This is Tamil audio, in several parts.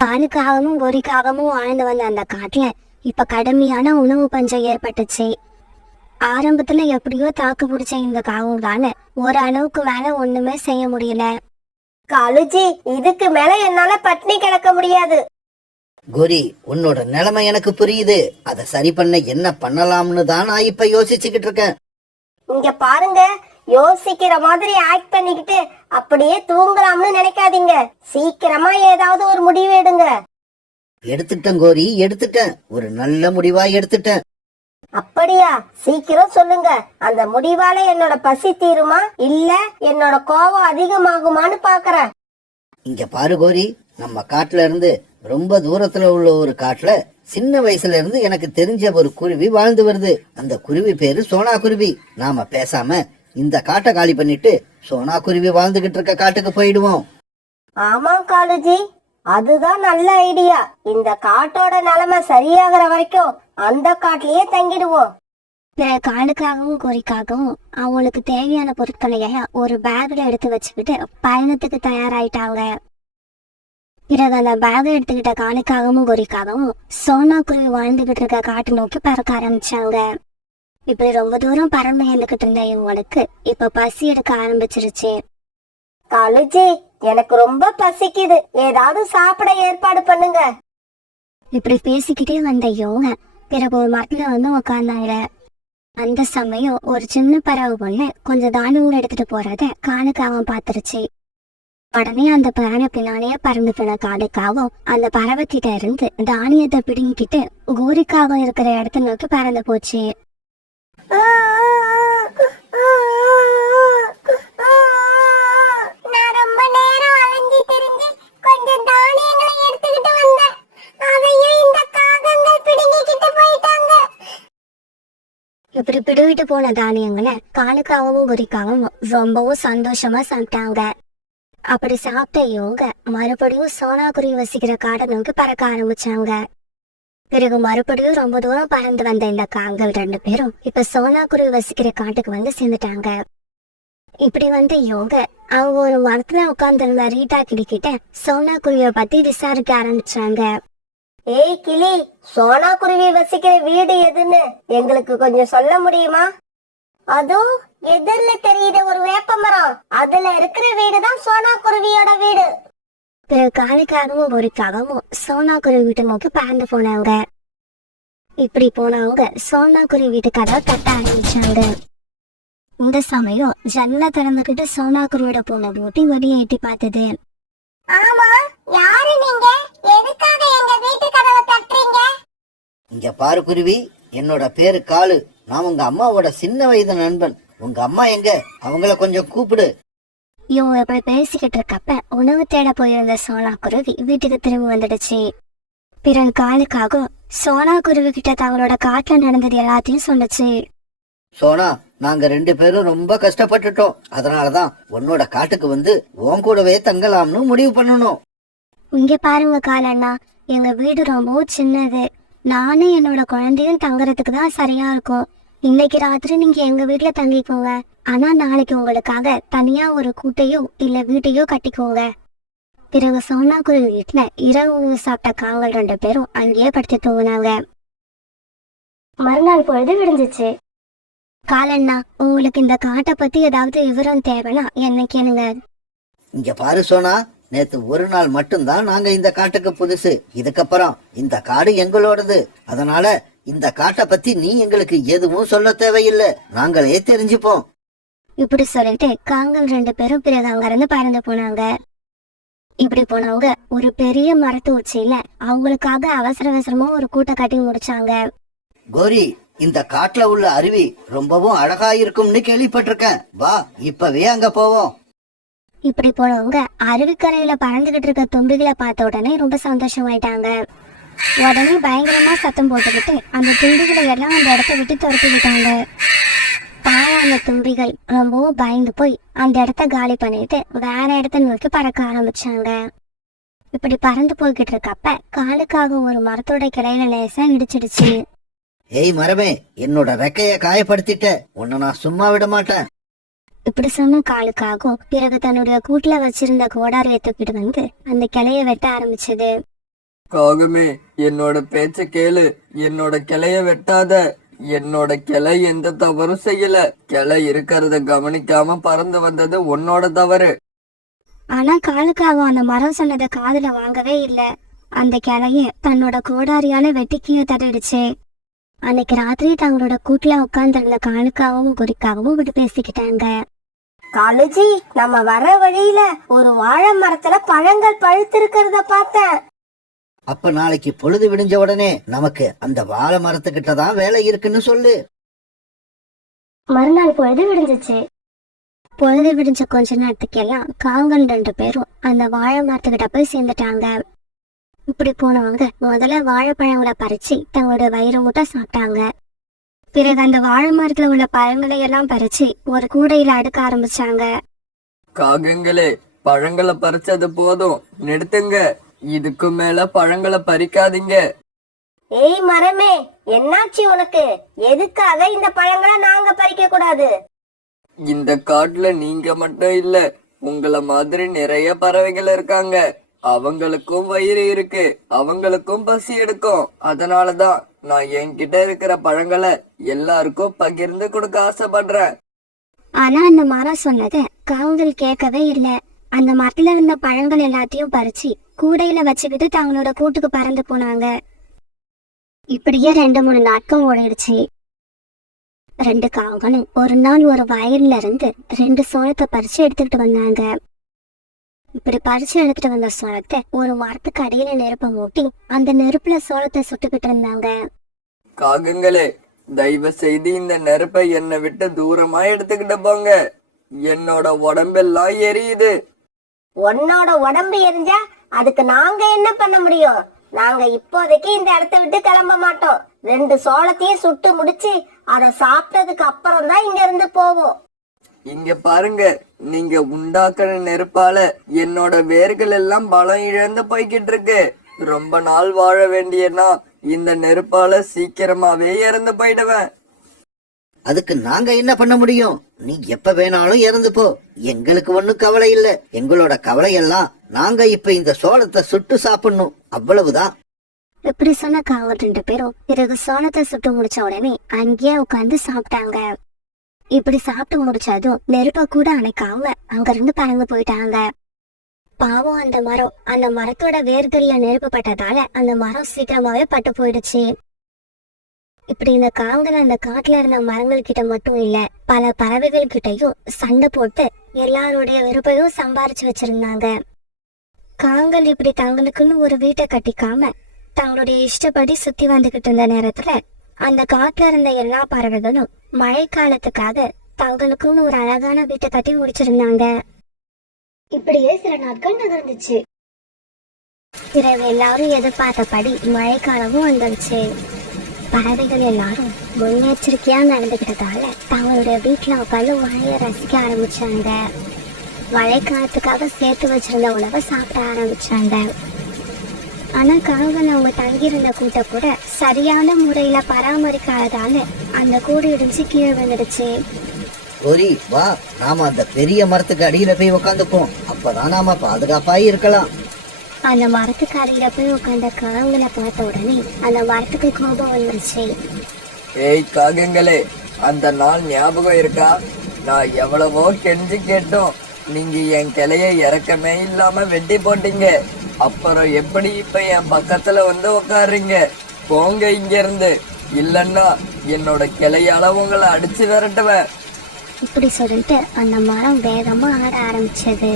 காலுக்காகவும் கோரிக்காகவும் வாழ்ந்து வந்த அந்த காட்டுல இப்ப கடுமையான உணவு பஞ்சம் ஏற்பட்டுச்சு. ஆரம்பத்துல எப்படியோ தாக்கு பிடிச்ச இந்த காவங்கால ஒரு அளவுக்கு மேல ஒண்ணுமே செய்ய முடியல. காலுஜி, இதுக்கு மேல என்னால பட்னி கிடக்க முடியாது. கோரி, உன்னோட நிலைமை எனக்கு புரியுது. அதை சரி பண்ண என்ன பண்ணலாம்னு தான் நான் இப்ப யோசிச்சுக்கிட்டு இருக்கேன். இங்க பாருங்க, யோசிக்கிற மாதிரி ஆக்ட் பண்ணிக்கிட்டு அப்படியே தூங்கலாம்னு நினைக்காதீங்க. சீக்கிரமா ஏதாவது ஒரு முடிவு எடுங்க. எடுத்துட்டேன் கோரி, எடுத்துட்டேன். ஒரு நல்ல முடிவா எடுத்துட்டேன். அப்படியா? சீக்கிரம் சொல்லுங்க. அந்த முடிவால என்னோட பசி தீருமா இல்ல என்னோட கோபம் அதிகமாகுமான்னு பாக்குறேன். இங்க பாரு கோரி, நம்ம காட்டுல இருந்து ரொம்ப தூரத்துல உள்ள ஒரு காட்டுல சின்ன வயசுல இருந்து எனக்கு தெரிஞ்ச ஒரு குருவி வாழ்ந்து வருது. அந்த குருவி பேரு சோனா குருவி. நாம பேசாம இந்த காட்டை காலி பண்ணிட்டு சோனா குருவி வாழ்ந்துகிட்டு இருக்க காட்டுக்கு போயிடுவோம். ஆமா காலுஜி, அதுதான் நல்ல ஐடியா. இந்த காட்டோட நிலைமை சரியாகிற வரைக்கும் அந்த காட்டிலேயே தங்கிடுவோம். பிற காலுக்காகவும் கோரிக்காகவும் அவங்களுக்கு தேவையான பொருட்களைய ஒரு பேக்ல எடுத்து வச்சுக்கிட்டு பயணத்துக்கு தயாராயிட்டாங்க. பிறகு அந்த பேக் எடுத்துக்கிட்ட காலுக்காகவும் கோரிக்காகவும் சோனா குருவி வாழ்ந்துகிட்டு இருக்க காட்டு நோக்கி பறக்க ஆரம்பிச்சாங்க. இப்படி ரொம்ப தூரம் பறந்து எழுந்துகிட்டு இருந்த இவங்களுக்கு இப்ப பசி எடுக்க ஆரம்பிச்சிருச்சு. காலுஜி, எனக்கு ரொம்ப பசிக்குது, ஏதாவது சாப்பிட ஏற்பாடு பண்ணுங்க. இப்படி பேசிக்கிட்டே வந்த இவங்க பிறகு ஒரு மரத்துல வந்து உக்காந்தாங்க. அந்த சமயம் ஒரு சின்ன பறவை பொண்ணு கொஞ்சம் தானியங்கள் எடுத்துட்டு போறத காலுக்காவும் பாத்துருச்சு. உடனே அந்த பறவை பின்னாலேயே பறந்து போன காலுக்காவும் அந்த பறவை கிட்ட இருந்து தானியத்தை பிடுங்கிக்கிட்டு கோரிக்காவும் இருக்கிற இடத்த நோக்கி பறந்து போச்சு. நான் ரொம்ப நேரம் அலைஞ்சி திரிஞ்சு கொஞ்சம் தானியங்களை எடுத்துக்கிட்டு வந்தேன். அதையும் இந்த காகங்கள் பிடுங்கிக்கிட்டு போயிட்டாங்க. இப்படி பிடுவிட்டு போன தானியங்களை காலுக்காவும் கோரிக்காவும் ரொம்பவும் சந்தோஷமா சாப்பிட்டாங்க. அப்படி சாப்பிட்ட இவங்க மறுபடியும் சோனா குருவி வசிக்கிற காட்டை நோக்கி பறக்க ஆரம்பிச்சாங்க. பிறகு மறுபடியும் ரொம்ப தூரம் பறந்து வந்த இந்த காங்கள் 2 பேரும் இப்ப சோனா குருவி வசிக்கிற காட்டுக்கு வந்து சேர்ந்துட்டாங்க. இப்படி வந்து இவங்க அவங்க ஒரு மரத்துல உட்கார்ந்துருந்த ரீட்டா கிளிக்கிட்ட சோனா குருவிய பத்தி விசாரிக்க ஆரம்பிச்சாங்க. ஏய் கிளி, சோனா குருவி வசிக்கிற வீடு எதுன்னு எங்களுக்கு கொஞ்சம் சொல்ல முடியுமா? அதுவும் எதிர்ல தெரியுது ஒரு வேப்ப மரம், அதுல இருக்கிற வீடுதான் சோனா குருவியோட வீடு. பிறகு காலுக்காகவும் கோரிக்காகவும் சோனா குருவி வீட்டை நோக்கி பறந்து போனாங்க. இப்படி போனவங்க சோனா குருவி வீட்டு கதவை தட்ட ஆரம்பிச்சாங்க. இந்த சமயம் ஜன்னலை திறந்துகிட்டு சோனா குருவியோட போன பூட்டி வெளியே எட்டி பார்த்தது. ஆமா, யாரு நீங்க? எதுக்காக எங்க வீட்டு கதவை தட்டுறீங்க? இங்க பாரு குருவி, என்னோட பேரு காலு. நான் உங்க அம்மாவோட சின்ன வயது நண்பன். உங்க அம்மா எங்க? அவங்கள கொஞ்சம் கூப்பிடு. இவங்க இப்படி பேசிக்கிட்டு இருக்கப்ப உணவு தேட போயிருந்த சோனா குருவி வீட்டுக்கு திரும்பி வந்துடுச்சு. பிறகு காலுக்காகவும் சோனா குருவி கிட்ட தங்களோட காட்டுல நடந்தது எல்லாத்தையும் சொல்லுச்சு. சோனா, நாங்க 2 பேரும் ரொம்ப கஷ்டப்பட்டுட்டோம். அதனாலதான் உன்னோட காட்டுக்கு வந்து உன் கூடவே தங்கலாம்னு முடிவு பண்ணணும். இங்க பாருங்க காலண்ணா, எங்க வீடு ரொம்பவும் சின்னது. நானும் என்னோட குழந்தையும் தங்குறதுக்கு தான் சரியா இருக்கும். இன்னைக்கு ராத்திரி நீங்க எங்க வீட்டுல தங்கிக்கோங்க. ஆனா நாளைக்கு உங்களுக்காக தனியா ஒரு கூட்டையோ இல்ல வீட்டையோ கட்டிக்கோங்க. பிறகு சோனா குருவி வீட்டுல இரவு உணவு சாப்பிட்ட காங்கள் 2 பேரும் அங்கேயே படுத்து தூங்கினாங்க. மறுநாள் பொழுது விடிஞ்சிச்சு. காலண்ணா, உங்களுக்கு இந்த காட்டை பத்தி ஏதாவது விவரம் தேவைன்னா என்ன கேளுங்க. இங்க பாரு சோனா, நேத்து ஒரு நாள் மட்டும்தான் நாங்க இந்த காட்டுக்கு புதுசு. இதுக்கப்புறம் இந்த காடு எங்களோடது. அதனால இந்த காட்டை பத்தி நீ எங்களுக்கு எதுவும் சொல்ல தேவையில்லை, நாங்களே தெரிஞ்சுப்போம். இப்படி சொல்லிட்டு காங்கள் 2 பேரும் பிறகு அங்க இருந்து பறந்து போனாங்க. இப்படி போனவங்க ஒரு பெரிய மரத்து உச்சியில அவங்களுக்காக அவசர அவசரமா ஒரு கூட்டை கட்டி முடிச்சாங்க. கோரி, இந்த காட்டுல உள்ள அருவி ரொம்பவும் அழகா இருக்கும்னு கேள்விப்பட்டிருக்கேன். வா, இப்பவே அங்க போவோம். இப்படி போனவங்க அருவிக்கரையில பறந்துகிட்டு இருக்க தும்பிகளை பார்த்த உடனே ரொம்ப சந்தோஷமாயிட்டாங்க. உடனே பயங்கரமா சத்தம் போட்டுக்கிட்டு அந்த தும்பிகளை எல்லாம் அந்த இடத்த விட்டு துரத்தி விட்டாங்க. பாவம் அந்த தும்பிகள் ரொம்பவும் பயந்து போய் அந்த இடத்த காலி பண்ணிட்டு வேற இடத்த நோக்கி பறக்க ஆரம்பிச்சாங்க. இப்படி பறந்து போய்கிட்டு இருக்கப்ப காலுக்காக ஒரு மரத்தோட கிளையில லேசா இடிச்சிடுச்சு. ஏய் மரமே, என்னோட ரெக்கைய காயப்படுத்திட்ட, உன்னை நான் சும்மா விட மாட்டேன். இப்படி சொன்ன காலுக்காகவும் பிறகு தன்னுடைய கூட்டுல வச்சிருந்த கோடாரியை தூக்கிட்டு வந்து அந்த கிளைய வெட்ட ஆரம்பிச்சது. காகமே, என்னோட பேச்ச கேளு. என்னோட கிளைய வெட்டாத. என்னோட கிளை எந்த தவறும் செய்யல. கிளை இருக்கிறத கவனிக்காம பறந்து வந்தது உன்னோட தவறு. ஆனா காலுக்காக அந்த மரம் சொன்னதை காதுல வாங்கவே இல்ல. அந்த கிளைய தன்னோட கோடாரியால வெட்டி கீழே தட்டிடுச்சு. அன்னைக்கு ராத்திரி தங்களோட கூட்டுல உட்கார்ந்திருந்த காலுக்காகவும் குறிக்காகவும் விட்டு பேசிக்கிட்டாங்க. காலுஜி, நம்ம வர வழியில ஒரு வாழை மரத்துல பழங்கள் பழுத்து இருக்கிறத பார்த்தேன். அப்ப நாளைக்கு பொழுது விடிஞ்ச உடனே நமக்கு அந்த வாழை மரத்துக்கிட்ட தான் வேலை இருக்குன்னு சொல்லு. மறுநாள் பொழுது விடிஞ்சிச்சு. பொழுது விடிஞ்ச கொஞ்ச நேரத்துக்கு எல்லாம் காங்கன் 2 பேரும் அந்த வாழை மரத்துக்கிட்ட போய் சேர்ந்துட்டாங்க. இப்படி போனவங்க முதல்ல வாழைப்பழங்களை பறிச்சு தங்களோட வயிறு முட்டை சாப்பிட்டாங்க. பிறகு அந்த வாழை மரத்துல உள்ள பழங்களை எல்லாம் பறிச்சு ஒரு கூடையில அடுக்க ஆரம்பிச்சாங்க. காகங்களே, பழங்களை பறிச்சது போதும், நிறுத்துங்க. இதுக்கு மேல பழங்களை பறிக்காதீங்க. ஏய் மரமே, என்னாச்சு உனக்கு? எதுக்காக இந்த பழங்களை நாங்க பறிக்க கூடாது? இந்த காட்டுல நீங்க மட்டும் இல்ல, உங்கள மாதிரி நிறைய பறவைகள் இருக்காங்க. அவங்களுக்கும் வயிறு இருக்கு, அவங்களுக்கும் பசி எடுக்கும். அதனாலதான் நான் என்கிட்ட இருக்கிற பழங்களை எல்லாருக்கும் பகிர்ந்து கொடுக்க ஆசைப்படுறேன். ஆனா அந்த மரம் சொன்னதை காவங்கள் கேட்கவே இல்ல. அந்த மரத்துல இருந்த பழங்கள் எல்லாத்தையும் பறிச்சு கூடையில வச்சுக்கிட்டு தங்களோட கூட்டுக்கு பறந்து போனாங்க. இப்படியே 2-3 நாட்கள் ஓடிடுச்சு. 2 காவங்களும் ஒரு நாள் ஒரு வயல்ல இருந்து 2 சோளத்தை பறிச்சு எடுத்துக்கிட்டு வந்தாங்க. இப்படி பறிச்சு எடுத்துட்டு வந்த சோளத்தை ஒரு மரத்துக்கு அடியில நெருப்ப மூட்டி அந்த நெருப்புல சோளத்தை சுட்டுக்கிட்டு இருந்தாங்க. காகங்களே, தயவு செய்து இந்த நெருப்பை என்னை விட்டு தூரமா எடுத்துக்கிட்டு போங்க. என்னோட உடம்பெல்லாம் எரியுது. உன்னோட உடம்பு எரிஞ்சா அதுக்கு நாங்க என்ன பண்ண முடியும்? நாங்க இப்போதைக்கு இந்த இடத்த விட்டு கிளம்ப மாட்டோம். 2 சோளத்தையும் சுட்டு முடிச்சு அதை சாப்பிட்டதுக்கு அப்புறம் தான் இங்க இருந்து போவோம். இங்க பாருங்க, நீங்க உண்டாக்குற நெருப்பால என்னோட வேர்கள் எல்லாம் பலம் இழந்து போய்கிட்டு இருக்கு. ரொம்ப நாள் வாழ வேண்டியனா இந்த நெருப்பால சீக்கிரமாவே இறந்து போயிடுவேன். அதுக்கு நாங்க என்ன பண்ண முடியும்? நீ எப்ப வேணாலும் இறந்து போ, எங்களுக்கு ஒண்ணும் கவலை இல்ல. எங்களோட கவலை எல்லாம் நாங்க இப்ப இந்த சோளத்தை சுட்டு சாப்பிடணும், அவ்வளவுதான். இப்படி சொன்ன காவல் 2 பேரும் பிறகு சோளத்தை சுட்டு முடிச்ச உடனே அங்கேயே உட்காந்து சாப்பிட்டாங்க. இப்படி சாப்பிட்டு முடிச்சதும் நெருப்ப கூட அணைக்காம அங்கிருந்து பறந்து போயிட்டாங்க. பாவம் அந்த மரத்தோட வேர்கள்ல நெருப்பு பட்டதால அந்த மரம் சீக்கிரமாவே பட்டு போயிடுச்சு. இப்படி இந்த காவல் அந்த காட்டுல இருந்த மரங்கள் கிட்ட மட்டும் இல்ல, பல பறவைகள் கிட்டையும் சண்டை போட்டு எல்லாருடைய விருப்பையும் சம்பாரிச்சு வச்சிருந்தாங்க. காங்கள் இப்படி தங்களுக்குன்னு ஒரு வீட்டை கட்டிக்காம தங்களுடைய இஷ்டப்படி சுத்தி வந்துகிட்டு இருந்த நேரத்துல அந்த காட்டுல இருந்த எல்லா பறவைகளும் மழை காலத்துக்காக தங்களுக்குன்னு ஒரு அழகான வீட்டை கட்டி முடிச்சிருந்தாங்க. இப்படியே சில நாட்கள் நகர்ந்துச்சு. பிறகு எல்லாரும் எதிர்பார்த்தபடி மழைக்காலமும் வந்துருச்சு. பறவைகள் எல்லாரும் முன்னெச்சரிக்கையா நடந்துகிட்டதால தங்களுடைய வீட்டுல உட்காந்து மழையை ரசிக்க ஆரம்பிச்சாங்க. மழை காலத்துக்காக சேர்த்து வச்சிருந்த உணவை சாப்பிட ஆரம்பிச்சாங்க. ஆனா காவல் அவங்க தங்கியிருந்த கூட்ட கூட சரியான முறையில பராமரிக்காததால அந்த கூடு இடிஞ்சு கீழே விழுந்துடுச்சு. கோரி வா, நாம அந்த பெரிய மரத்துக்கு அடியில போய் உட்காந்துப்போம். அப்பதான் நாம பாதுகாப்பாய் இருக்கலாம். அந்த மரத்துக்கு அடியில போய் உட்காந்த காவலை பார்த்த உடனே அந்த மரத்துக்கு கோபம் வந்துருச்சு. ஏய் காகங்களே, அந்த நாள் ஞாபகம் இருக்கா? நான் எவ்வளவோ கெஞ்சி கேட்டோம், நீங்க என் கிளைய இறக்கமே இல்லாம வெட்டி போட்டீங்க. அப்புறம் எப்படி இப்ப என் பக்கத்துல வந்து உட்காருங்க? போங்க இங்க இருந்து, இல்லன்னா என்னோட கிளையால உங்களை அடிச்சு விரட்டுவேன். இப்படி சொல்லிட்டு அந்த மரம் வேகமா ஆட ஆரம்பிச்சது.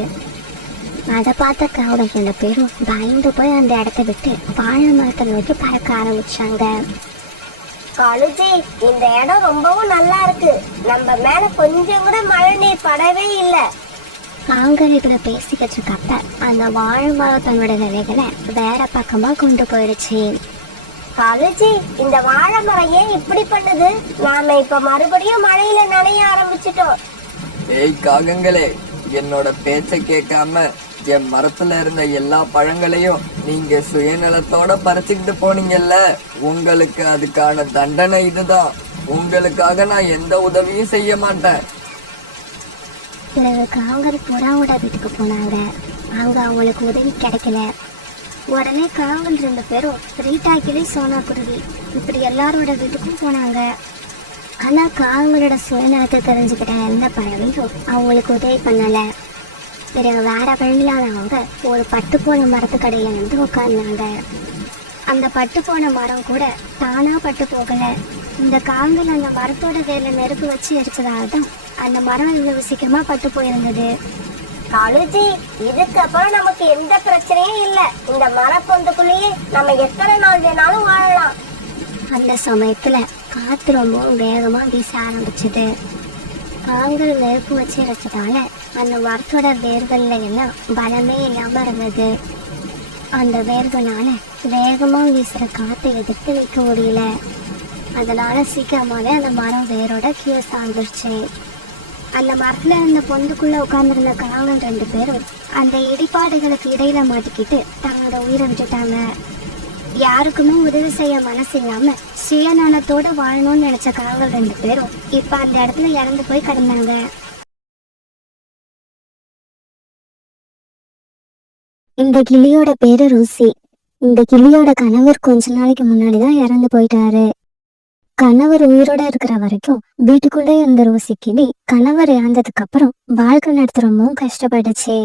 அதை பார்த்த காவல் 2 பேரும் பயந்து போய் அந்த இடத்த விட்டு வாழை மரத்தை நோக்கி பறக்க ஆரம்பிச்சாங்க. காலுஜி, இந்த இடம் ரொம்பவும் நல்லா இருக்கு. நம்ம மேல கொஞ்சம் கூட மழை நீர் படவே இல்லை. காங்கள் இதுல பேசிக்கிட்டு இருக்கப்ப அந்த வாழை மரம் தன்னோட விலைகளை வேற பக்கமா கொண்டு போயிடுச்சு. காலுஜி, இந்த வாழை மரம் ஏன் இப்படி பண்ணுது? நாம இப்ப மறுபடியும் மழையில நனைய ஆரம்பிச்சிட்டோம். ஏய் காகங்களே, என்னோட பேச்ச கேட்காம என் மரத்துல இருந்த எல்லா பழங்களையும் நீங்க சுயநலத்தோட பறிச்சுக்கிட்டு போனீங்கல்ல, உங்களுக்கு அதுக்கான தண்டனை இதுதான். உங்களுக்காக நான் எந்த உதவியும் செய்ய மாட்டேன். பிறகு காங்கள் புறாவோட வீட்டுக்கு போனாங்க. அங்க அவங்களுக்கு உதவி கிடைக்கல. உடனே காவல் 2 பேரும் ரீட்டா கிளி சோனா குருவி இப்படி எல்லாரோட வீட்டுக்கும் போனாங்க. ஆனா காவலோட சுயநலத்தை தெரிஞ்சுக்கிட்ட எந்த பறவையும் அவங்களுக்கு உதவி பண்ணல. பிறகு வேற வழியிலான அவங்க ஒரு பட்டு போன மரத்துக்கடையில வந்து உட்கார்ந்தாங்க. அந்த பட்டு போன மரம் கூட தானா பட்டு போகல. இந்த காவல் அந்த மரத்தோட வேர்ல நெருப்பு வச்சு எரிச்சதால்தான் அந்த மரம் இவ்வளவு சீக்கிரமா பட்டு போயிருந்தது. காலுஜி, இதுக்கப்புறம் நமக்கு எந்த பிரச்சனையும் இல்ல. இந்த மரப்பொந்துக்குள்ளேயே நம்ம எத்தனை நாள் வேணாலும் வாழலாம். அந்த சமயத்துல காத்து ரொம்ப வேகமா வீச ஆரம்பிச்சது. காங்கள் நெருப்பு வச்சு எரிச்சதால அந்த மரத்தோட வேர்கள்ல எல்லாம் பலமே இல்லாம இருந்தது. அந்த வேர்களால வேகமா வீசுற காத்தை எதிர்த்து வைக்க முடியல. அதனால சீக்கிரமாவே அந்த மரம் வேரோட கீழே சாய்ந்துருச்சு. அந்த மரத்துல இருந்த பொந்துக்குள்ள உட்கார்ந்துருந்த காவல் 2 பேரும் அந்த இடிபாடுகளுக்கு இடையில மாட்டிக்கிட்டு தங்களோட உயிரை விட்டுட்டாங்க. யாருக்குமே உதவி செய்ய மனசு இல்லாம சுயநலத்தோட வாழணும்னு நினைச்ச காவல் 2 பேரும் இப்ப அந்த இடத்துல இறந்து போய் கிடந்தாங்க. இந்த கிளியோட பேரு ரூசி. இந்த கிளியோட கணவர் கொஞ்ச நாளைக்கு முன்னாடிதான் இறந்து போயிட்டாரு. கணவர் உயிரோட இருக்கிற வரைக்கும் வீட்டுக்குள்ளே இருந்த ரோசி கிளி கணவர் இறந்ததுக்கு அப்புறம் வாழ்க்கை நடத்த ரொம்பவும் கஷ்டப்பட்டுச்சு.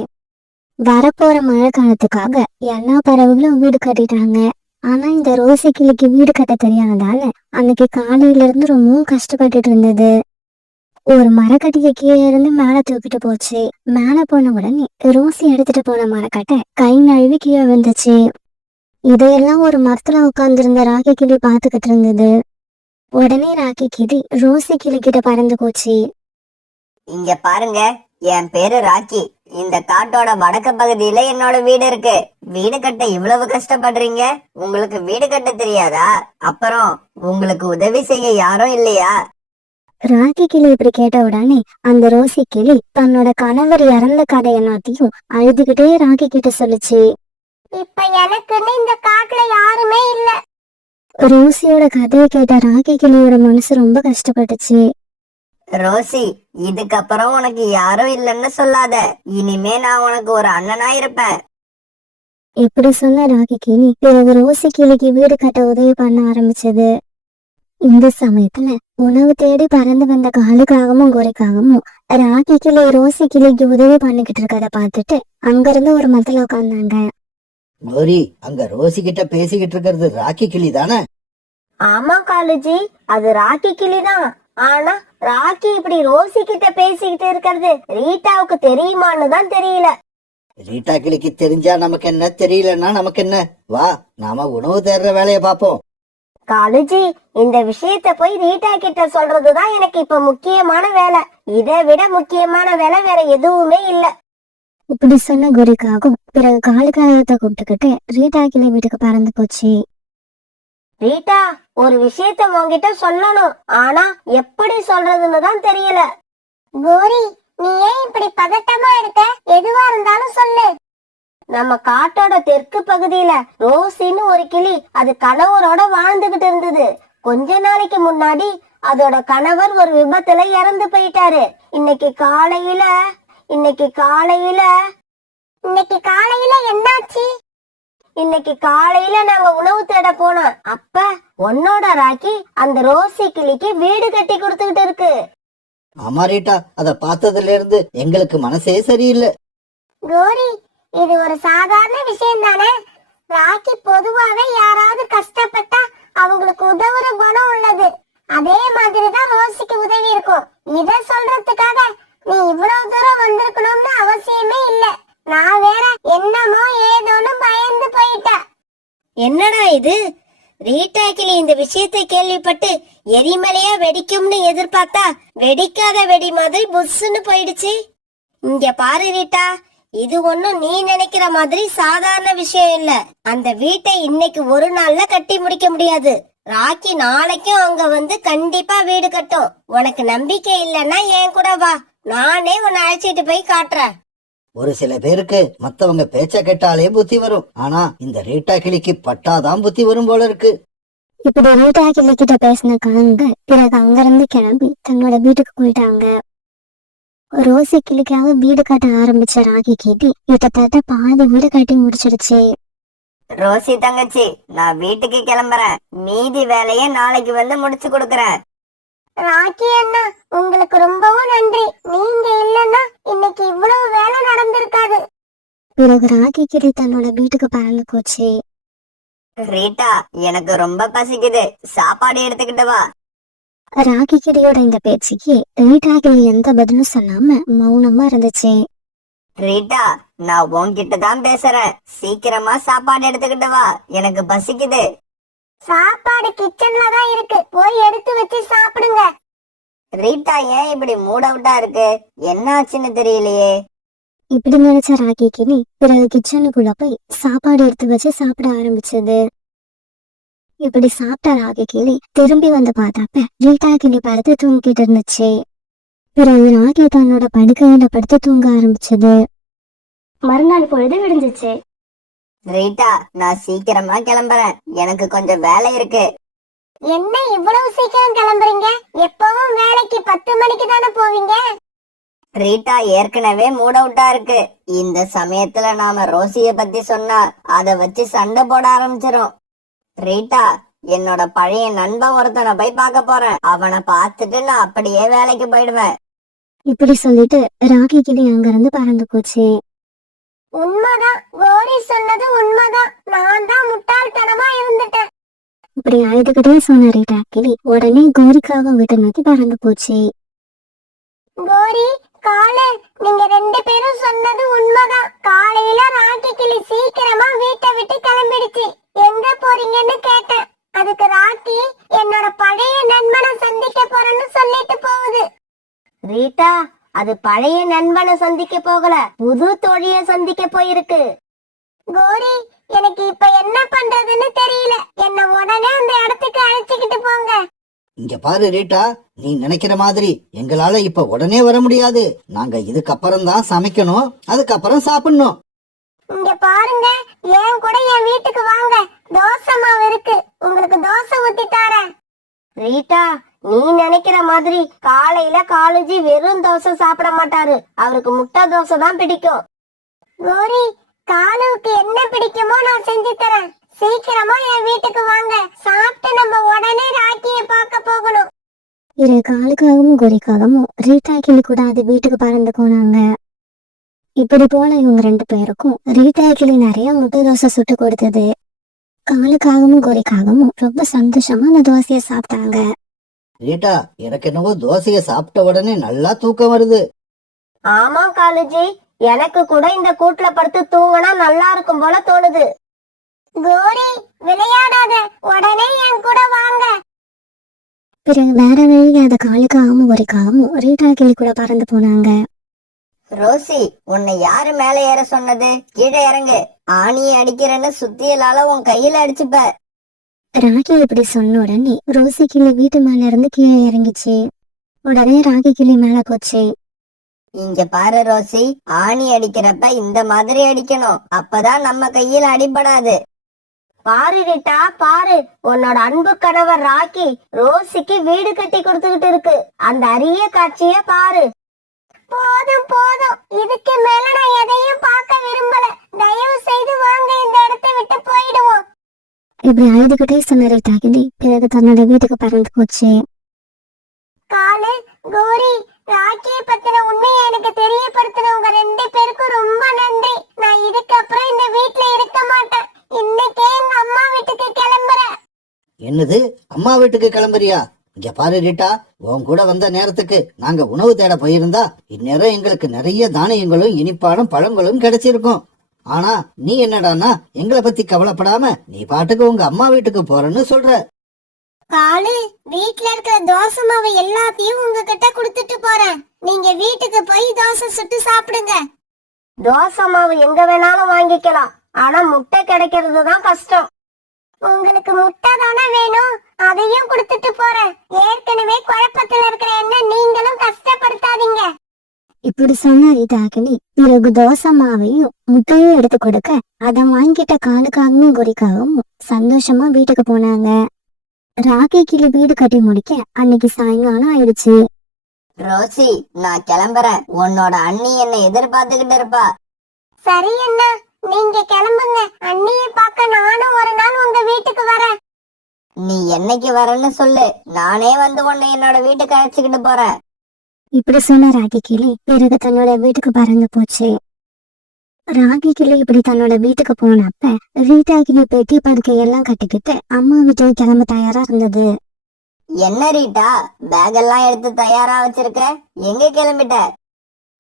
வரப்போற மழை காலத்துக்காக எல்லா பறவைகளும் வீடு கட்டிட்டாங்க. ஆனா இந்த ரோசி கிளிக்கு வீடு கட்ட தெரியாததால அன்னைக்கு காலையில இருந்து ரொம்பவும் கஷ்டப்பட்டுட்டு இருந்தது. ஒரு மரக்கட்டிய கீழே இருந்து மேல தூக்கிட்டு போச்சு. மேல போன உடனே ரோசி எடுத்துட்டு போன மரக்கட்டை கை நழுவி கீழே விழுந்துச்சு. இதையெல்லாம் ஒரு மரத்துல உட்கார்ந்துருந்த ராக்கி கிளி பாத்துக்கிட்டு இருந்தது. உடனே ராக்கி கிளி ரோசி கிளி கிட்ட பறந்து போச்சு. இங்க பாருங்க, என் பேரு ராக்கி. இந்த காட்டோட வடக்கு பகுதியில என்னோட வீடு இருக்கு. வீடு கட்ட இவ்வளவு கஷ்டப்படுறீங்க, உங்களுக்கு வீடு கட்ட தெரியாதா? அப்புறம் உங்களுக்கு உதவி செய்ய யாரும் இல்லையா? ராக்கி கிளி இப்படி கேட்ட உடனே அந்த ரோசி கிளி தன்னோட கணவர் இறந்த கதை எல்லாத்தையும் அழுதுகிட்டே ராக்கி கிட்ட சொல்லுச்சு. இப்ப எனக்குன்னு இந்த காட்டுல யாருமே இல்ல. ரோசியோட கதையை கேட்ட ராக்கி கிளியோட மனசு ரொம்ப கஷ்டப்பட்டுச்சு. ரோசி, இதுக்கப்புறம் உனக்கு யாரும் இல்லைன்னு சொல்லாத. இனிமே நான் உனக்கு ஒரு அண்ணனா இருப்பேன். இப்படி சொன்ன ராக்கி கிளி பிறகு ரோசி கிளிக்கு வீடு கட்ட உதவி பண்ண ஆரம்பிச்சது. இந்த சமயத்துல உணவு தேடி பறந்து வந்த காலுக்காகவும் கோரிக்காகவும் ராக்கி கிளி ரோசி கிளிக்கு உதவி பண்ணிக்கிட்டு இருக்கத பார்த்துட்டு அங்கிருந்து ஒரு மரத்துல உட்கார்ந்தாங்க. கோரி, அங்க ரோசி கிட்ட பேசிக்கிட்டு இருக்கிறது ராக்கி கிளி தானே? ஆமா காலுஜி, அது ராக்கி கிளிதான். ஆனா ராக்கி இப்படி ரோசி கிட்ட பேசிக்கிட்டு இருக்கிறது ரீட்டாவுக்கு தெரியுமான்னு தான் தெரியல. ரீட்டா கிளிக்கு தெரிஞ்சா நமக்கு என்ன, தெரியலன்னா நமக்கு என்ன? வா, நாம உணவு தேடுற வேலைய பாப்போம். காலுஜி, இந்த விஷயத்த போய் ரீட்டா கிட்ட சொல்றதுதான் எனக்கு இப்ப முக்கியமான வேலை. இதை விட முக்கியமான வேலை வேற எதுவுமே இல்ல. இப்படி சொன்ன கோரிக்காகும் பிறகு காலுக்காகத்தை கூப்பிட்டுக்கிட்டு ரீட்டா கிளி வீட்டுக்கு பறந்து போச்சு. ரீட்டா, ஒரு விஷயத்த உன்கிட்ட சொல்லணும். ஆனா எப்படி சொல்றதுன்னு தான் தெரியல. கோரி, நீ ஏன் இப்படி பதட்டமா இருக்க? எதுவா இருந்தாலும் சொல்லு. நம்ம காட்டோட தெற்கு பகுதியில ரோசின்னு ஒரு கிளி அது கணவரோட வாழ்ந்துகிட்டு இருந்தது. கொஞ்ச நாளைக்கு முன்னாடி அதோட கணவர் ஒரு விபத்துல இறந்து போயிட்டாரு. இன்னைக்கு காலையில என்னாச்சு? இன்னைக்கு காலையில நாங்க உணவு தேட போனோம். அப்ப உன்னோட ராக்கி அந்த ரோசி கிளிக்கு வீடு கட்டி கொடுத்துக்கிட்டு இருக்கு. ஆமா ரீட்டா, அத பார்த்ததுல இருந்து எங்களுக்கு மனசே சரியில்லை. கோரி, இது ஒரு சாதாரண விஷயம் தானே. ராக்கி பொதுவாவே யாராவது கஷ்டப்பட்டா அவங்களுக்கு உதவுற குணம் உள்ளது. அதே மாதிரிதான் ரோசிக்கு உதவி இருக்கும். இத சொல்றதுக்காக நீ இவ்வளவு தூரம் வந்திருக்கணும்னு அவசியமே இல்ல. நான் வேற என்னமோ ஏதோன்னு பயந்து போயிட்டேன். என்னடா இது? ரீட்டா கிளி இந்த விஷயத்தை கேள்விப்பட்டு எரிமலையா வெடிக்கும்னு எதிர்பார்த்தா வெடிக்காத வெடி மாதிரி புஷ்ன்னு போயிடுச்சு. இங்க பாரு ரீட்டா, இது ஒண்ணும் நீ நினைக்கிற மாதிரி சாதாரண விஷயம் இல்ல. அந்த வீட்டை இன்னைக்கு ஒரு நாள்ல கட்டி முடிக்க முடியாது. ராக்கி நாளைக்கும் அங்க வந்து கண்டிப்பா வீடு கட்டும். உனக்கு நம்பிக்கை இல்லைன்னா என் கூட வா, நானே உன்னை அழைச்சிட்டு போய் காட்டுறேன். ஒரு சில பேருக்கு மத்தவங்க பேச்ச கேட்டாலே புத்தி வரும். ஆனா இந்த ரீட்டா கிளிக்கு பட்டாதான் புத்தி வரும் போல இருக்கு. இப்படி ரீட்டா கிளி கிட்ட பேசின காங்க பிறகு அங்கிருந்து கிளம்பி தன்னோட வீட்டுக்கு போயிட்டாங்க. ரோசி கிளிக்காக வீடு கட்ட ஆரம்பிச்ச ராக்கி கிளி கிட்டத்தட்ட பாதி வீடு கட்டி முடிச்சிருச்சு. ரோசி தங்கச்சி, நான் வீட்டுக்கு கிளம்புறேன். மீதி வேலையை நாளைக்கு வந்து முடிச்சு கொடுக்கறேன். ராக்கி அண்ணா, உங்களுக்கு ரொம்பவும் நன்றி. நீங்க இல்லன்னா இன்னைக்கு இவ்வளவு வேலை நடந்திருக்காது. பிறகு ராக்கி கிளி தன்னோட வீட்டுக்கு பறந்து போச்சு. ரீட்டா, எனக்கு ரொம்ப பசிக்குது, சாப்பாடு எடுத்துக்கிட்டு வா. ராக்கி கிளியோட இந்த பேச்சுக்கு ரீட்டா கிளி எந்த பதிலும் சொல்லாம மௌனமா இருந்துச்சு. ரீட்டா, நான் உன்கிட்ட தான் பேசுறேன். சீக்கிரமா சாப்பாடு எடுத்துக்கிட்டு வா, எனக்கு பசிக்குது. சாப்பாடு கிச்சன்ல தான் இருக்கு, போய் எடுத்து வச்சு சாப்பிடுங்க. ரீட்டா, ஏன் இப்படி மூட் அவுட்டா இருக்கு? என்ன ஆச்சுன்னு தெரியலையே. இப்படி நினைச்ச ராக்கி கிளி பிறகு கிச்சனுக்குள்ள போய் சாப்பாடு எடுத்து வச்சு சாப்பிட ஆரம்பிச்சது. இப்படி சாப்பிட்ட ராக்கி கிளி திரும்பி வந்து பார்த்தாப்ப ரீட்டா கிளி படுத்து தூங்கிட்டு இருந்துச்சு. பிறகு ராக்கி தன்னோட படுக்கையில படுத்து தூங்க ஆரம்பிச்சது. மறுநாள் பொழுது விடிஞ்சிச்சு. ரீட்டா, நான் சீக்கிரமா கிளம்புறேன், எனக்கு கொஞ்சம் வேலை இருக்கு. என்ன இவ்வளவு சீக்கிரம் கிளம்புறீங்க? எப்பவும் வேலைக்கு 10 மணிக்கு தானே போவீங்க? ரீட்டா, ஏற்கனவே மூட் அவுட்டா இருக்கு. இந்த சமயத்துல நாம ரோசிய பத்தி சொன்னா அத வச்சு சண்டை போட ஆரம்பிச்சிரும். ரீட்டா, என்னோட பழைய நண்பன் ஒருத்தனை போய் பார்க்க போறேன். அவனை பார்த்துட்டு நான் அப்படியே வேலைக்கு போயிடுவேன். இப்படி சொல்லிட்டு ராக்கி கிளி அங்கிருந்து பறந்து போச்சு. உண்மைதான், கோரி சொன்னது உண்மைதான். நான் தான் முட்டாள்தனமா இருந்துட்டேன். இப்படி அழுதுகிட்டே சொன்ன ரீட்டா கிளி உடனே கோரிக்காக வீட்டை நோக்கி பறந்து போச்சு. கோரி, காலு, நீங்க 2 பேரும் சொன்னது உண்மைதான். காலையில ராக்கி கிளி சீக்கிரமா வீட்டை விட்டு கிளம்பிடுச்சு. எங்க போறீங்கன்னு கேட்டேன். அதுக்கு ராக்கி என்னோட பழைய நண்பனை சந்திக்க போறேன்னு சொல்லிட்டு போகுது. ரீட்டா, அது பழைய நண்பனை சந்திக்க போகல, புது தோழிய சந்திக்க போயிருக்கு. கோரி, எனக்கு இப்ப என்ன பண்றதுன்னு தெரியல. என்ன உடனே அந்த இடத்துக்கு அழைச்சிக்கிட்டு போங்க. இங்க பாரு ரீட்டா, நீ நினைக்கிற மாதிரி எங்களால இப்ப உடனே வர முடியாது. நாங்க இதுக்கப்புறம் தான் சமைக்கணும், அதுக்கப்புறம் சாப்பிடணும். இங்க பாருங்க, ஏன் கூட என் வீட்டுக்கு வாங்க. தோசை மாவு இருக்கு, உங்களுக்கு தோசை ஊத்தி தரேன். ரீட்டா, நீ நினைக்கிற மாதிரி காலையில காலேஜி வெறும் தோசை சாப்பிட மாட்டாரு. அவருக்கு முட்டை தோசை தான் பிடிக்கும். கோரி, காலுவுக்கு என்ன பிடிக்குமோ நான் செஞ்சு தரேன். சீக்கிரமா என் வீட்டுக்கு வாங்க, சாப்பிட்டு நம்ம உடனே ராக்கிய பார்க்க போகணும். இரு காலுக்காகவும் கோரிக்காகவும் ரீட்டா கிளி கூட அது வீட்டுக்கு பறந்து போனாங்க. இப்படி போன இவங்க 2 பேருக்கும் ரீட்டா கிளி நிறைய முட்டை தோசை சுட்டு கொடுத்தது. காலுக்காகவும் கோரிக்காகவும் ரொம்ப சந்தோஷமா அந்த தோசைய சாப்பிட்டாங்க. ரீட்டா, எனக்கு என்னவோ தோசைய சாப்பிட்ட உடனே நல்லா தூக்கம் வருது. ஆமா காலுஜி, எனக்கு கூட இந்த கூட்டுல படுத்து தூங்கினா நல்லா இருக்கும் போல தோணுது. கோரி, விளையாடாத, உடனே என் கூட வாங்க. பிறகு வேற வழியாத காலுக்காகவும் கோரிக்காகவும் ரீட்டா கிளி கூட பறந்து போனாங்க. ரோசி, உன்னை யாரு மேல ஏற சொன்னது? கீழே இறங்கு. ஆணியை அடிக்கிறேன்னு சுத்தியலால உன் கையில அடிச்சுப்ப. ராக்கி இப்படி சொன்ன உடனே ரோசி கிளி வீட்டு மேல இருந்து கீழே இறங்கிச்சு. உடனே ராக்கி கிளி மேல போச்சு. இங்க பாரு ரோசி, ஆணி அடிக்கிறப்ப இந்த மாதிரி அடிக்கணும், அப்பதான் நம்ம கையில அடிபடாது. பாரு ரீட்டா, பாரு, உன்னோட அன்பு கணவர் ராக்கி ரோசிக்கு வீடு கட்டி கொடுத்துக்கிட்டு இருக்கு. அந்த அரிய காட்சிய பாரு. போதும் போதும், இதுக்கு மேல நான் எதையும் பார்க்க விரும்பல. தயவு செய்து வாங்க, இந்த இடத்தை விட்டு போயிடுவோம். இப்படி அழுதுகிட்டே சொன்ன ரீட்டா கிளி பிறகு தன்னோட வீட்டுக்கு பறந்து போச்சு. காலு, கோரி, ராக்கிய பத்தின உண்மையை எனக்கு தெரியப்படுத்தினவங்க 2 பேருக்கும் ரொம்ப நன்றி. நான் இதுக்கப்புறம் இந்த வீட்ல இருக்க மாட்டேன். இன்னைக்கே எங்க அம்மா வீட்டுக்கு கிளம்புறேன். என்னது, அம்மா வீட்டுக்கு கிளம்புறியா? இங்க பாரு ரீட்டா, உன் கூட வந்த நேரத்துக்கு நாங்க உணவு தேட போயிருந்தா இந்நேரம் எங்களுக்கு நிறைய தானியங்களும் இனிப்பான பழங்களும் கிடைச்சிருக்கும். ஆனா நீ என்னடானா எங்களை பத்தி கவலைப்படாம நீ பாட்டுக்கு உங்க அம்மா வீட்டுக்கு போறன்னு சொல்ற. காலு, வீட்ல இருக்கிற தோசை மாவு எல்லாத்தையும் உங்ககிட்ட கொடுத்துட்டு போறேன். நீங்க வீட்டுக்கு போய் தோசை சுட்டு சாப்பிடுங்க. தோசை மாவு எங்க வேணாலும் வாங்கிக்கலாம், ஆனா முட்டை கிடைக்கிறது தான் கஷ்டம். உங்களுக்கு முட்டை தானே வேணும், அதையும் கொடுத்துட்டு போறேன். ஏற்கனவே குழப்பத்துல இருக்கிற என்ன நீங்களும் கஷ்டப்படுத்தாதீங்க. இப்படி சொன்ன ரீட்டா கிளி பிறகு தோசை மாவையும் முட்டையும் எடுத்து கொடுக்க அதை வாங்கிட்ட காலுக்காகவும் கோரிக்காகவும் சந்தோஷமா வீட்டுக்கு போனாங்க. ராக்கி கிளி வீடு கட்டி முடிக்க அன்னைக்கு சாயங்காலம் ஆயிடுச்சு. ரோசி, நான் கிளம்புறேன். உன்னோட அண்ணி என்னை எதிர்பார்த்துக்கிட்டு இருப்பா. சரி அண்ணா, நீங்க கிளம்புங்க. அண்ணியை பார்க்க நானும் என்னைக்கு வரேன்னு சொல்லு, நானே வந்து உன்னை என்னோட வீட்டுக்கு அழைச்சுக்கிட்டு போறேன். இப்படி சொன்ன ராகி கிளி பிறகு தன்னோட வீட்டுக்கு பறந்து போச்சு. ராகி கிளி இப்படி தன்னோட வீட்டுக்கு போனப்ப ரீட்டா கிளி பெட்டி படுக்கையெல்லாம் கட்டிக்கிட்டு அம்மா வீட்டுக்கு கிளம்ப தயாரா இருந்தது. என்ன ரீட்டா, பேக் எல்லாம் எடுத்து தயாரா வச்சிருக்க, எங்க கிளம்பிட்ட?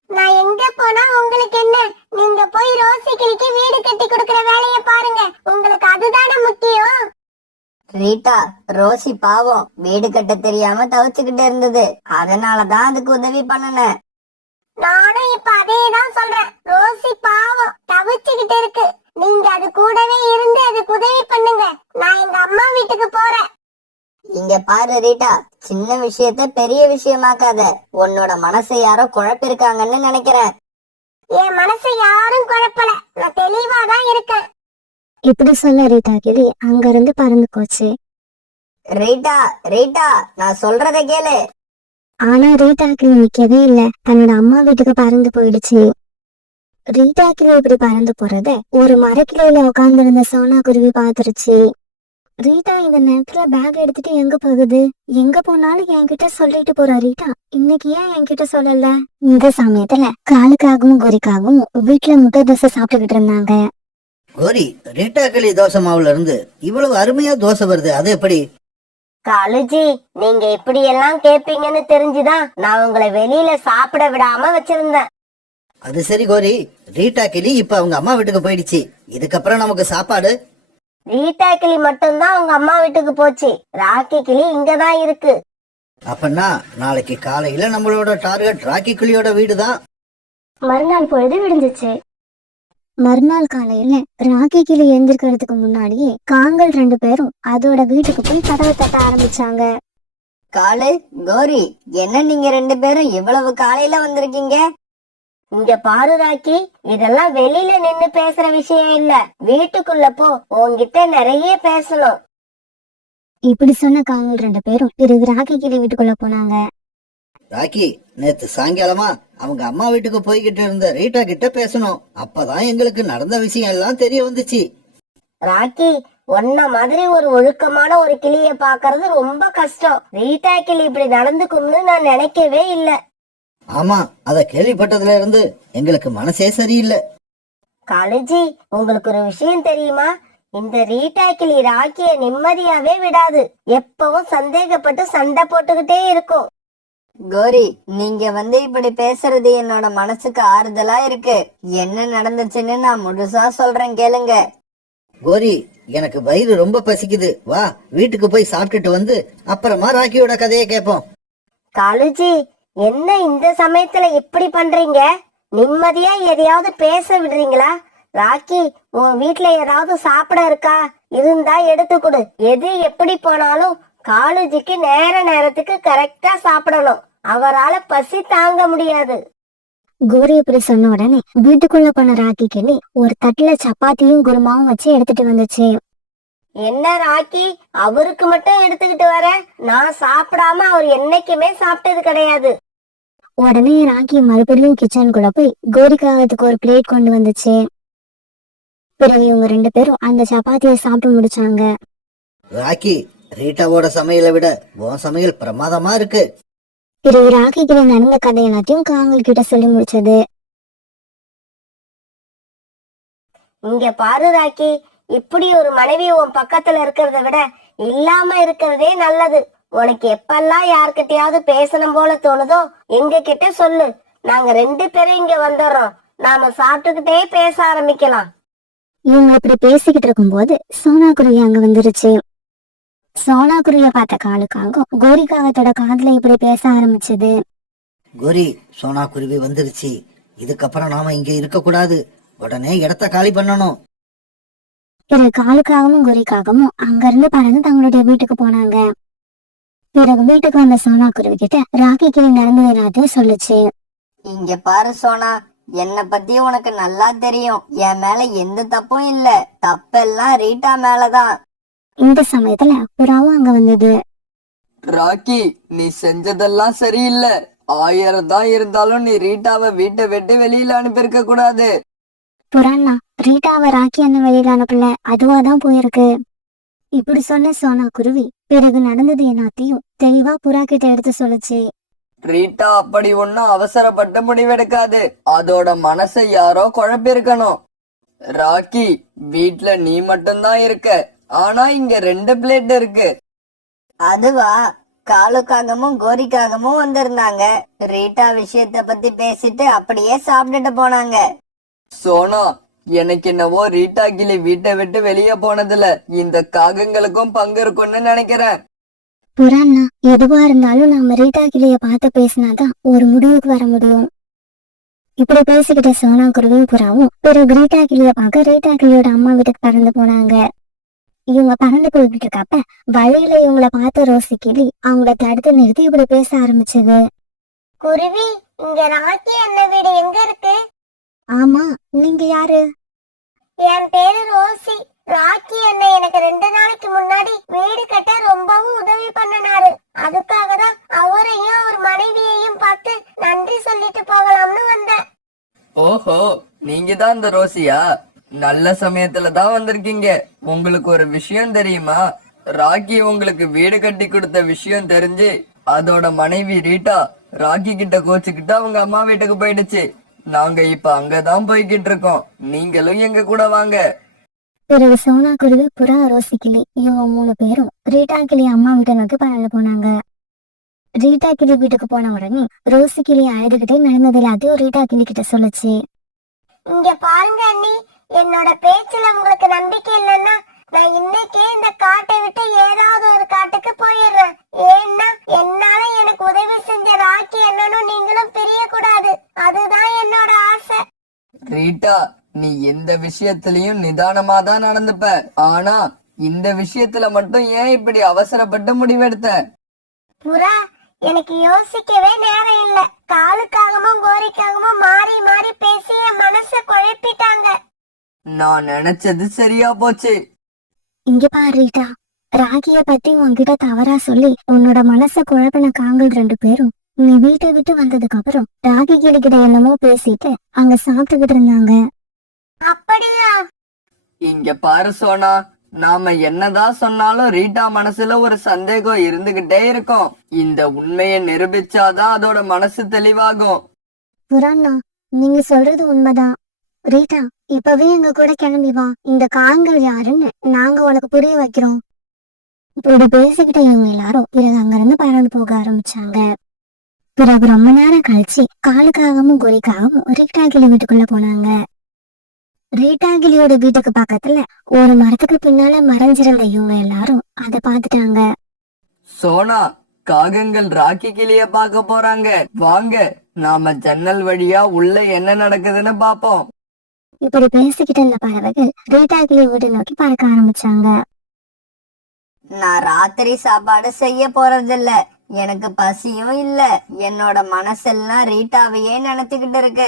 நான் எங்க போனா உங்களுக்கு என்ன? நீங்க போய் ரோசி கிளிக்கு வீடு கட்டி கொடுக்கிற வேலைய பாருங்க, உங்களுக்கு அதுதானே முக்கியம். ரீட்டா, ரோசி பாவம் வீடு கட்ட தெரியாம தவிச்சுக்கிட்டு இருந்தது, அதனாலதான் அதுக்கு உதவி பண்ணனேன். நானும் இப்ப அதேதான் சொல்றேன், ரோசி பாவம் தவிச்சுக்கிட்டு இருக்கு, நீங்க அது கூடவே இருந்து அதுக்கு உதவி பண்ணுங்க. நான் எங்க அம்மா வீட்டுக்கு போறேன். இங்க பாரு ரீட்டா, சின்ன விஷயத்த பெரிய விஷயமாக்காத. உன்னோட மனசை யாரோ குழப்பிருக்காங்கன்னு நினைக்கிறேன். என் மனசை யாரும் குழப்பல, நான் தெளிவாதான் இருக்கேன். இப்படி சொல்ல ரீட்டா கிளி அங்க இருந்து பறந்து போச்சு. ரீட்டா ரீட்டா, நான் சொல்றத கேளு. ஆனா ரீட்டா கிளி நிக்கவே இல்ல, தன்னோட அம்மா வீட்டுக்கு பறந்து போயிடுச்சு. ரீட்டா கிளி இப்படி பறந்து போறத ஒரு மரக்கிளையில உட்கார்ந்து இருந்த சோனா குருவி பாத்துருச்சு. ரீட்டா இந்த நேரத்துல பேக் எடுத்துட்டு எங்க போகுது? எங்க போனாலும் என்கிட்ட சொல்லிட்டு போற ரீட்டா, இன்னைக்கு ஏன் என்கிட்ட சொல்லல? இந்த சமயத்துல காலுக்காகவும் கோரிக்காகவும் வீட்டுல முட்டை தோசை சாப்பிட்டுக்கிட்டு இருந்தாங்க. கோரி, ரீட்டா கிளி தோசை மாவுல இருந்து இவ்வளவு அருமையா தோசை வருது, அது எப்படி? காலுஜி, நீங்க இப்படி எல்லாம் கேப்பீங்கன்னு தெரிஞ்சுதான் நான் உங்களை வெளியில சாப்பிட விடாம வச்சிருந்தேன். அது சரி கோரி, ரீட்டா கிளி இப்ப அவங்க அம்மா வீட்டுக்கு போயிடுச்சு, இதுக்கப்புறம் நமக்கு சாப்பாடு? ரீட்டா கிளி மட்டும்தான் உங்க அம்மா வீட்டுக்கு போச்சு, ராக்கி கிளி இங்கதான் இருக்கு. அப்பன்னா நாளைக்கு காலையில நம்மளோட டார்கெட் ராக்கி கிளியோட வீடுதான். மறுநாள் பொழுது விடிஞ்சிச்சு. மறுநாள் காலையில ராக்கி கிளி எழுந்திருக்கிறதுக்கு முன்னாடியே காங்கள் 2 பேரும் அதோட வீட்டுக்கு போய் கதவை தட்ட ஆரம்பிச்சாங்க. காலு, கோரி, என்ன நீங்க 2 பேரும் இவ்வளவு காலையில வந்திருக்கீங்க? இங்க பாரு ராக்கி, இதெல்லாம் வெளியில நின்னு பேசுற விஷயம் இல்ல, வீட்டுக்குள்ள போ, உன்கிட்ட நிறைய பேசணும். இப்படி சொன்ன காங்கள் 2 பேரும் பிறகு ராக்கி கிளி வீட்டுக்குள்ள போனாங்க. ராக்கி, நேத்து சாயங்காலமா அவங்க அம்மா வீட்டுக்கு போய்கிட்டு இருந்த ரீட்டா கிட்ட பேசணும், அப்பதான் எங்களுக்கு நடந்த விஷயம் எல்லாம் தெரிய வந்துச்சு. ராக்கி, உன்ன மாதிரி ஒரு ஒழுக்கமான ஒரு கிளிய பாக்குறது ரொம்ப கஷ்டம். ரீட்டா கிளி இப்படி நடந்துக்கும்னு நான் நினைக்கவே இல்ல. ஆமா, அத கேள்விப்பட்டதுல இருந்து எங்களுக்கு மனசே சரியில்லை. காலேஜி, உங்களுக்கு ஒரு விஷயம் தெரியுமா? இந்த ரீட்டா கிளி ராக்கிய நிம்மதியாவே விடாது, எப்பவும் சந்தேகப்பட்டு சண்டை போட்டுக்கிட்டே இருக்கும். கோரி, நீங்க வந்து இப்படி பேசுறது என்னோட மனசுக்கு ஆறுதலா இருக்கு. என்ன நடந்துச்சுன்னு நான் முழுசா சொல்றேன், கேளுங்க. கோரி, எனக்கு வயிறு ரொம்ப பசிக்குது, வா வீட்டுக்கு போய் சாப்பிட்டுட்டு வந்து அப்புறமா ராக்கியோட கதையை கேட்போம். காலுஜி, என்ன இந்த சமயத்துல இப்படி பண்றீங்க? நிம்மதியா எதையாவது பேச விடுறீங்களா? ராக்கி, உன் வீட்டுல ஏதாவது சாப்பிட இருக்கா? இருந்தா எடுத்து கொடு. எது எப்படி போனாலும் காலுஜிக்கு நேரத்துக்கு கரெக்டா சாப்பிடணும், அவரால பசி தாங்க முடியாது. கோரி இப்படி சொன்ன உடனே வீட்டுக்குள்ள போன ராக்கி கிளி ஒரு தட்டுல சப்பாத்தியும் குருமாவும் வச்சு எடுத்துட்டு வந்துச்சு. என்ன ராக்கி, அவருக்கு மட்டும் எடுத்துக்கிட்டு வர? நான் சாப்பிடாம அவர் என்னைக்குமே சாப்பிட்டது கிடையாது. உடனே ராக்கி மறுபடியும் கிச்சனுக்குள்ள போய் கோரிக்காகத்துக்கு ஒரு பிளேட் கொண்டு வந்துச்சு. பிறகு இவங்க 2 பேரும் அந்த சப்பாத்தியை சாப்பிட்டு முடிச்சாங்க. ராக்கி, ரீட்டாவோட சமையலை விட உன் சமையல் பிரமாதமா இருக்கு. பிறகு ராக்கி கிளி நடந்த கதை எல்லாத்தையும் காங்கள் கிட்ட சொல்லி முடிச்சது. இங்க பாரு ராக்கி, இப்படி ஒரு மனைவி உன் பக்கத்துல இருக்கிறத விட இல்லாம இருக்கிறதே நல்லது. உனக்கு எப்பெல்லாம் யார்கிட்டயாவது பேசணும் போல தோணுதோ எங்க கிட்ட சொல்லு, நாங்க 2 பேரும் இங்க வந்துடுறோம், நாம சாப்பிட்டுக்கிட்டே பேச ஆரம்பிக்கலாம். இவங்க இப்படி பேசிக்கிட்டு இருக்கும்போது சோனா குருவி அங்க வந்துருச்சு. சோனா குருவிய பார்த்த காலுக்காகும் கோரிக்காகத்தோட காதுல இப்படி பேச ஆரம்பிச்சது. கோரி, சோனா குருவி வந்துருச்சு, இதுக்கப்புறம் நாம இங்க இருக்க கூடாது, உடனே இடத்த காலி பண்ணணும். பிறகு காலுக்காகவும் கோரிக்காகவும் அங்க இருந்து பறந்து தங்களுடைய வீட்டுக்கு போனாங்க. பிறகு வீட்டுக்கு வந்த சோனா குருவி கிட்ட ராக்கி கிளி நடந்தது எல்லாத்தையும் சொல்லுச்சு. இங்க பாரு சோனா, என்ன பத்தி உனக்கு நல்லா தெரியும், என் மேல எந்த தப்பும் இல்ல, தப்பெல்லாம் ரீட்டா மேலதான். இந்த சமயத்துல புறாவும் அங்க வந்தது. ராக்கி, நீ செஞ்சதெல்லாம் சரியில்லை, 1000 தான் இருந்தாலும் நீ ரீட்டாவை வீட்டை விட்டு வெளியில அனுப்பியிருக்க கூடாது. புறான்னா, ரீட்டாவை ராக்கி அண்ணன் வெளியில அனுப்பல, அதுவாதான் போயிருக்கு. இப்படி சொன்ன சோனா குருவி பிறகு நடந்தது எல்லாத்தையும் தெளிவா புறா கிட்ட எடுத்து சொல்லுச்சு. ரீட்டா அப்படி ஒன்னும் அவசரப்பட்டு முடிவெடுக்காது. அதோட மனசை யாரோ குழப்பிருக்கணும். ராக்கி, வீட்ல நீ மட்டும்தான் இருக்க. ஆனா இங்க 2 பிளேட் இருக்கு. அதுவா, காலுக்காகவும் கோரிக்காகவும் வந்திருந்தாங்க. ரீட்டா விஷயத்த பத்தி பேசிட்டு அப்படியே சாப்பிட்டுட்டு போனாங்க. சோனா, எனக்கு என்னவோ ரீட்டா கிளி வீட்டை விட்டு வெளியே போனதுல இந்த காகங்களுக்கும் பங்கு இருக்கும்னு நினைக்கிறேன். புறான்னா எதுவா இருந்தாலும் நாம ரீட்டா கிளிய பார்த்து பேசினாதான் ஒரு முடிவுக்கு வர முடியும். இப்படி பேசிக்கிட்ட சோனா குருவியும் புறாவும் பிறகு ரீட்டா கிளிய பார்க்க ரீட்டா கிளியோட அம்மா வீட்டுக்கு பறந்து போனாங்க. இவங்க பறந்து போய்கிட்டு இருக்கப்ப வழியில இவங்கள பார்த்த ரோசி கிளி அவங்கள தடுத்து நிறுத்தி இப்படி பேச ஆரம்பிச்சது. குருவி, இங்க ராக்கி அண்ணன் வீடு எங்க இருக்கு? ஆமா, நீங்க யாரு? என் பேரு ரோசி. ராக்கி அண்ணன் எனக்கு 2 நாளைக்கு முன்னாடி வீடு கட்ட ரொம்பவும் உதவி பண்ணனாரு. அதுக்காக தான் அவரையும் அவர் மனைவியையும் பார்த்து நன்றி சொல்லிட்டு போகலாம்னு வந்தேன். ஓஹோ, நீங்க தான் இந்த ரோசியா? நல்ல சமயத்துல தான் வந்திருக்கீங்க. உங்களுக்கு ஒரு விஷயம் தெரியுமா? ராக்கி உங்களுக்கு வீடு கட்டி கொடுத்த விஷயம் தெரிஞ்சு அதோட மனைவி ரீட்டா ராக்கி கிட்ட கோச்சுக்கிட்டு அவங்க அம்மா வீட்டுக்கு போயிடுச்சு. நாங்க இப்ப அங்கதான் போய்கிட்டு இருக்கோம். நீங்களும் எங்க கூட வாங்க. பிறகு சோனா குருவி புறா ரோசி கிளி இவங்க 3 பேரும் ரீட்டா கிளி அம்மா வீட்டை நோக்கி பறந்து போனாங்க. ரீட்டா கிளி வீட்டுக்கு போன உடனே ரோசி கிளி அழுதுகிட்டே நடந்தது எல்லாத்தையும் ரீட்டா கிளி கிட்ட சொல்லுச்சு. இங்க பாருங்க அண்ணி, என்னோட பேச்சுல உங்களுக்கு நம்பிக்கை இல்லைன்னா நான் இன்னைக்கே இந்த காட்டை விட்டு ஏதாவது ஒரு காட்டுக்கு போயிடுறேன். ஏன்னா என்னால எனக்கு உதவி செஞ்ச ராக்கி அண்ணனும் நீங்களும் பிரியக்கூடாது. அதுதான் என்னோட ஆசை. ரீட்டா, நீ எந்த விஷயத்திலயும் நிதானமா தான் நடந்துப்ப. ஆனா இந்த விஷயத்துல மட்டும் ஏன் இப்படி அவசரப்பட்டு முடிவெடுத்த? புறா, எனக்கு யோசிக்கவே நேரம் இல்ல. காலுக்காகவும் கோரிக்காகவும் மாறி மாறி பேசி என் மனசை குழப்பிட்டாங்க. நான் நினைச்சது சரியா போச்சு. இங்க பாரு ரீட்டா, ராகிய பத்தி உன்கிட்ட தவறா சொல்லி உன்னோட மனச குழப்பின காங்கள் 2 பேரும் நீ வீட்டை விட்டு வந்ததுக்கு அப்புறம் ராகி கிட்ட என்னமோ பேசிட்டு அங்க சாப்பிட்டுக்கிட்டு இருந்தாங்க. அப்படியா? இங்க பாரு சோனா, நாம என்னதான் சொன்னாலும் ரீட்டா மனசுல ஒரு சந்தேகம் இருந்துகிட்டே இருக்கும். இந்த உண்மையை நிரூபிச்சாதான் அதோட மனசு தெளிவாகும். புறாண்ணா, நீங்க சொல்றது உண்மைதான். ரீட்டா, இப்பவே எங்க கூட கிளம்பி வா. இந்த காங்கள் யாருன்னு நாங்க உனக்கு புரிய வைக்கிறோம். இப்படி பேசிக்கிட்ட இவங்க எல்லாரும் பிறகு அங்கிருந்து பறந்து போக ஆரம்பிச்சாங்க. பிறகு ரொம்ப நேரம் கழிச்சு காலுக்காகவும் கோரிக்காகவும் ரீட்டா கிளி வீட்டுக்குள்ள போனாங்க. ரீட்டா கிளியோட வீட்டுக்கு பக்கத்துல ஒரு மரத்துக்கு பின்னால மறைஞ்சிருந்த இவங்க எல்லாரும் அதை பார்த்துட்டாங்க. சோனா, காகங்கள் ராக்கி கிளிய பார்க்க போறாங்க. வாங்க, நாம ஜன்னல் வழியா உள்ள என்ன நடக்குதுன்னு பாப்போம். இப்படி பேசிக்கிட்டு இருந்த பறவைகள் ரீட்டா கிளி வீடு நோக்கி பறக்க ஆரம்பிச்சாங்க. நான் ராத்திரி சாப்பாடு செய்ய போறதில்ல. எனக்கு பசியும் இல்ல. என்னோட மனசெல்லாம் ரீட்டாவையே நினைச்சுக்கிட்டு இருக்கு.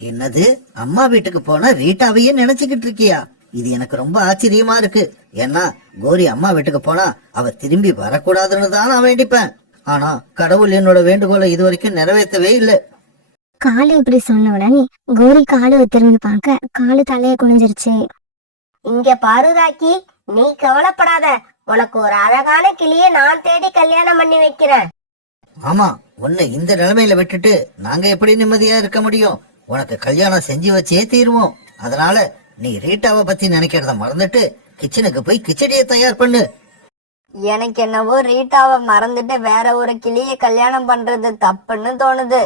என்னது, அம்மா வீட்டுக்கு போனா ரீட்டாவையே நினைச்சுக்கிட்டு இருக்கியா? இது எனக்கு ரொம்ப ஆச்சரியமா இருக்கு. ஏன்னா கோரி அம்மா வீட்டுக்கு போனா அவ திரும்பி வரக்கூடாதுன்னு தான் நான் வேண்டிப்பேன். ஆனா கடவுள் என்னோட வேண்டுகோளை இது வரைக்கும் நிறைவேற்றவே இல்லை. காலு இப்படி சொன்ன உடனே கோரி காலு திரும்பி பார்க்க காலு தலைய குனிஞ்சிருச்சு. இங்க பாரு ராக்கி, நீ கவலைப்படாத. உனக்கு ஒரு அழகான கிளிய நான் தேடி கல்யாணம் பண்ணி வைக்கிறேன். ஆமா, உன்னை இந்த நிலைமையில விட்டுட்டு நாங்க எப்படி நிம்மதியா இருக்க முடியும்? உனக்கு கல்யாணம் செஞ்சு வச்சே தீருவோம். அதனால நீ ரீட்டாவை பத்தி நினைக்கிறத மறந்துட்டு கிச்சனுக்கு போய் கிச்சடியை தயார் பண்ணு. எனக்கு என்னவோ ரீட்டாவை மறந்துட்டு வேற ஒரு கிளிய கல்யாணம் பண்றது தப்புன்னு தோணுது.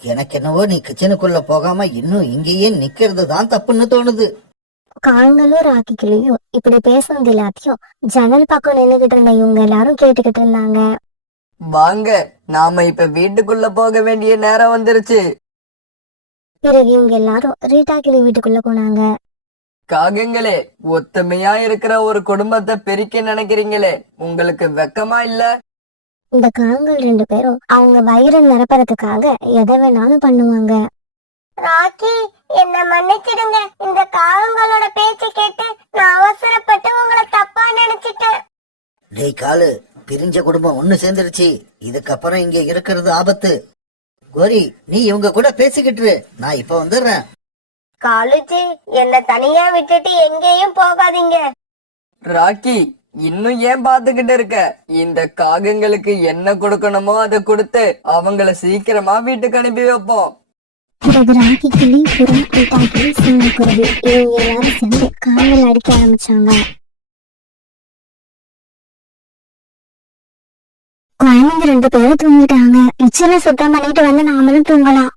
எனக்கு என்னவோ நீ கிச்சனுக்குள்ள போகாம இன்னும் இங்கேயே நிக்கிறது தான் தப்புன்னு தோணுது. காங்களும் ராக்கி கிளியும் இப்படி பேசுனது எல்லாத்தையும் ஜன்னல் பக்கம் நின்னுகிட்டு இருந்த இவங்க எல்லாரும் கேட்டுக்கிட்டு இருந்தாங்க. வாங்க, நாம இப்ப வீட்டுக்குள்ள போக வேண்டிய நேரம் வந்துருச்சு. பிறகு இவங்க எல்லாரும் ரீட்டா கிளி வீட்டுக்குள்ள போனாங்க. காகங்களே, ஒத்துமையா இருக்கிற ஒரு குடும்பத்தை பிரிக்க நினைக்கிறீங்களே, உங்களுக்கு வெக்கமா இல்ல? இந்த காங்கள் 2 பேரும் அவங்க வயிறு நிரப்புறதுக்காக எதை வேணாலும் பண்ணுவாங்க. ராக்கி, என்ன மன்னிச்சிடுங்க. இந்த காகங்களோட பேச்சை கேட்டு நான் அவசரப்பட்டு உங்களை தப்பா நினைச்சிட்டேன். டேய் காலு, பிரிஞ்ச குடும்பம் ஒண்ணு சேர்ந்துருச்சு. இதுக்கப்புறம் இங்க இருக்கிறது ஆபத்து. கோரி, நீ இவங்க கூட பேசிக்கிட்டு இரு. நான் இப்ப வந்துடுறேன். காலுஜி, என்ன தனியா விட்டுட்டு எங்கேயும் போகாதீங்க. ராக்கி, இன்னும் ஏன் பாத்துக்கிட்டு இருக்க? இந்த காகங்களுக்கு என்ன கொடுக்கணுமோ அதை கொடுத்து அவங்கள சீக்கிரமா வீட்டுக்கு அனுப்பி வைப்போம். பிறகு ராக்கி, கிளி, புறா, கூட்டாக்கிளி, சோனாக்குருவி இவங்க எல்லாரும் சேர்ந்து காவல் அடிக்க ஆரம்பிச்சாங்க. குழந்தைங்க 2 பேரும் தூங்கிட்டாங்க. கிச்சனை சுத்தம் பண்ணிட்டு வந்து நாமளும் தூங்கலாம்.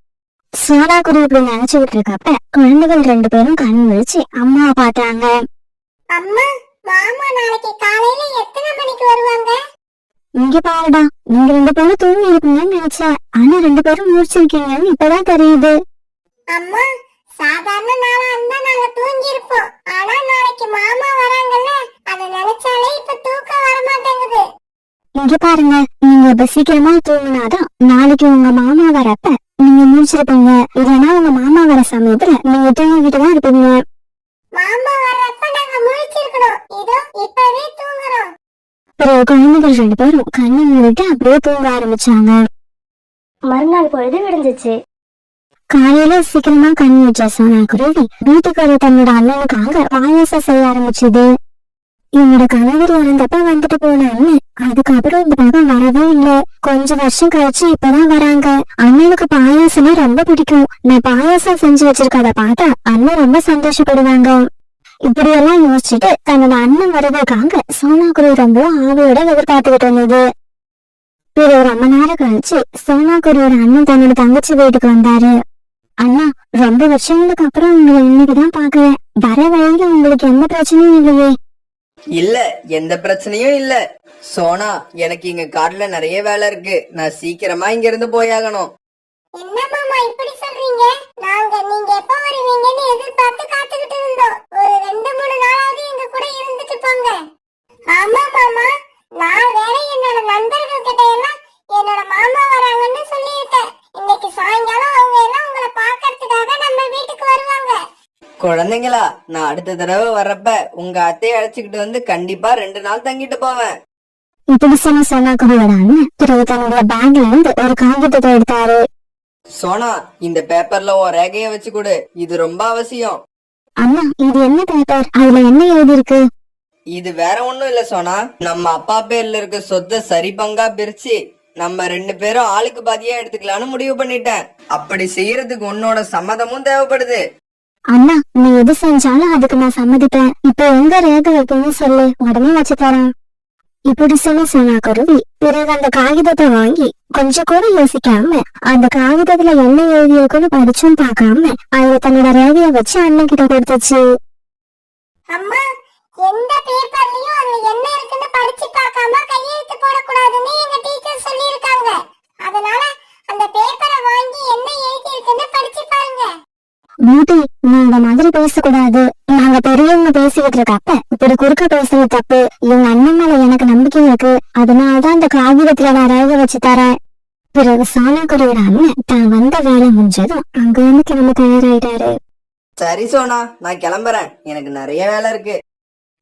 சோனாக்குருவி இப்படி நினைச்சுக்கிட்டு இருக்கப்ப குழந்தைகள் 2 பேரும் கண் விழிச்சு அம்மாவை பார்த்தாங்க. அம்மா, மாமா நாளைக்கு காலையில எத்தனை மணிக்கு வருவாங்க? இங்க பாருடா, நீங்க 2 பேரும் தூங்கி இருப்பீங்கன்னு நினைச்சேன். ஆனா 2 பேரும் முடிச்சிருக்கீங்கன்னு இப்பதான் தெரியுது. அம்மா, சாதாரண நாளா இருந்தா நாங்க தூங்கி இருப்போம். ஆனா நாளைக்கு மாமா வராங்கல்ல, அதை நினைச்சாலே இப்ப தூக்கம் வர மாட்டேங்குது. இங்க பாருங்க, நீங்க இப்ப சீக்கிரமா தூங்கினாதான் நாளைக்கு உங்க மாமா வரப்ப நீங்க முடிச்சிருப்பீங்க. இல்லைன்னா உங்க மாமா வர சமயத்துல நீங்க தூங்கிட்டு தான் இருப்பீங்க. மாமா வர்றப்ப நாங்க முழிச்சிருக்கணும். இதோ இப்பவே தூங்குறோம். பிறகு குழந்தைகள் 2 பேரும் கண்ணை மூடிட்டு அப்படியே தூங்க ஆரம்பிச்சாங்க. மறுநாள் பொழுது விடிஞ்சிச்சு. காலையில சீக்கிரமா கண் வச்ச சோனாக்குருவி வீட்டுக்கு வர தன்னோட அண்ணனுக்காக பாயாசம் செய்ய ஆரம்பிச்சது. இவனோட கணவர் இறந்தப்ப வந்துட்டு போனான்னு அதுக்கப்புறம் இந்த பக்கம் வரவே இல்லை. கொஞ்சம் வருஷம் கழிச்சு இப்பதான் வராங்க. அண்ணனுக்கு பாயாசம்னா ரொம்ப பிடிக்கும். நான் பாயாசம் செஞ்சு வச்சிருக்கத பார்த்தா அண்ணன் ரொம்ப சந்தோஷப்படுவாங்க. இப்படியெல்லாம் யோசிச்சுட்டு தன்னோட அண்ணன் வருவதற்காக சோனாக்குருவி ரொம்ப ஆவியோட எதிர்பார்த்துக்கிட்டு இருந்தது. பிறகு ரொம்ப நேரம் கழிச்சு சோனாக்குருவியோட அண்ணன் தன்னோட தங்கச்சி வீட்டுக்கு வந்தாரு. அண்ணா, ரொம்ப வருஷங்களுக்கு அப்புறம் உங்களை இன்னைக்குதான் பாக்குறேன். வர வழியில உங்களுக்கு எந்த பிரச்சனையும் இல்லையே? இல்ல, எந்த பிரச்சனையும் இல்ல. சோனா, எனக்கு இங்க காட்டுல நிறைய வேலை இருக்கு. நான் சீக்கிரமா இங்க இருந்து போயாகணும். என்ன மாமா இப்படி சொல்றீங்க? நாங்க நீங்க எப்ப வருவீங்கன்னு எதிர்பார்த்து காத்துக்கிட்டு இருந்தோம். ஒரு 2-3 நாளாவது எங்க கூட இருந்துட்டு போங்க. ஆமா மாமா, நான் வேற என்னோட நண்பர்கள் கிட்ட எல்லாம் என்னோட மாமா வராங்கன்னு சொல்லியிருக்கேன். இன்னைக்கு சாயங்காலம் அவங்க எல்லாம் உங்களை பாக்கிறதுக்காக நம்ம வீட்டுக்கு வருவாங்க. குழந்தைங்களா, நான் அடுத்த தடவை வர்றப்ப உங்க அத்தையை அழைச்சுக்கிட்டு வந்து கண்டிப்பா 2 நாள் தங்கிட்டு போவேன். இப்படி சொன்ன சோனாக்குருவியோட அண்ணன் பிறகு தன்னோட பேக்ல இருந்து ஒரு காகிதத்தை எடுத்தாரு. சோனா, இந்த பேப்பர்ல உன் ரேகைய வச்சு கொடு. இது ரொம்ப அவசியம். அண்ணா, இது என்ன பேப்பர்? அதுல என்ன எழுதி இருக்கு? இது வேற ஒண்ணும் இல்ல சோனா. நம்ம அப்பா பேர்ல இருக்க சொத்தை சரி பங்கா பிரிச்சு நம்ம 2 பேரும் ஆளுக்கு பாதியா எடுத்துக்கலாம்னு முடிவு பண்ணிட்டேன். அப்படி செய்யறதுக்கு உன்னோட சம்மதமும் தேவைப்படுது. அண்ணா, நீ எது செஞ்சாலும் அதுக்கு நான் சம்மதிப்பேன். இப்ப எங்க ரேகை வைக்கணும்னு சொல்லு, உடனே வச்சு தரேன். இப்படி சொன்ன சோனாக்குருவி பிறகு அந்த காகிதத்தை வாங்கி கொஞ்சம் கூட யோசிக்காம அந்த காகிதத்துல என்ன எழுதி இருக்குன்னு படிச்சும் பார்க்காம அதுல தன்னோட ரேகைய வச்சு அண்ணன் கிட்ட கொடுத்துச்சு. அம்மா, எந்த பேப்பர்லயும் அதுல என்ன இருக்குன்னு படிச்சு பார்க்காம கையெழுத்து போடக்கூடாதுன்னு எங்க டீச்சர் சொல்லியிருக்காங்க. அதனால அந்த பேப்பரை வாங்கி என்ன எழுதி இருக்குன்னு படிச்சு பாருங்க. பியூட்டி, நீ இந்த மாதிரி பேசக்கூடாது. நாங்க பெரியவங்க பேசிக்கிட்டு இருக்கப்ப இப்படி குறுக்க பேசுறது தப்பு. இவங்க அண்ணன் மேல எனக்கு நம்பிக்கை இருக்கு. அதனாலதான் இந்த காகிதத்துல நான் ரேகை வச்சு தரேன். பிறகு சோனாக்குருவியோட அண்ணன் தான் வந்த வேலை முடிஞ்சதும் அங்க இருந்து கிளம்ப தயாராயிட்டாரு. சரி சோனா, நான் கிளம்புறேன். எனக்கு நிறைய வேலை இருக்கு.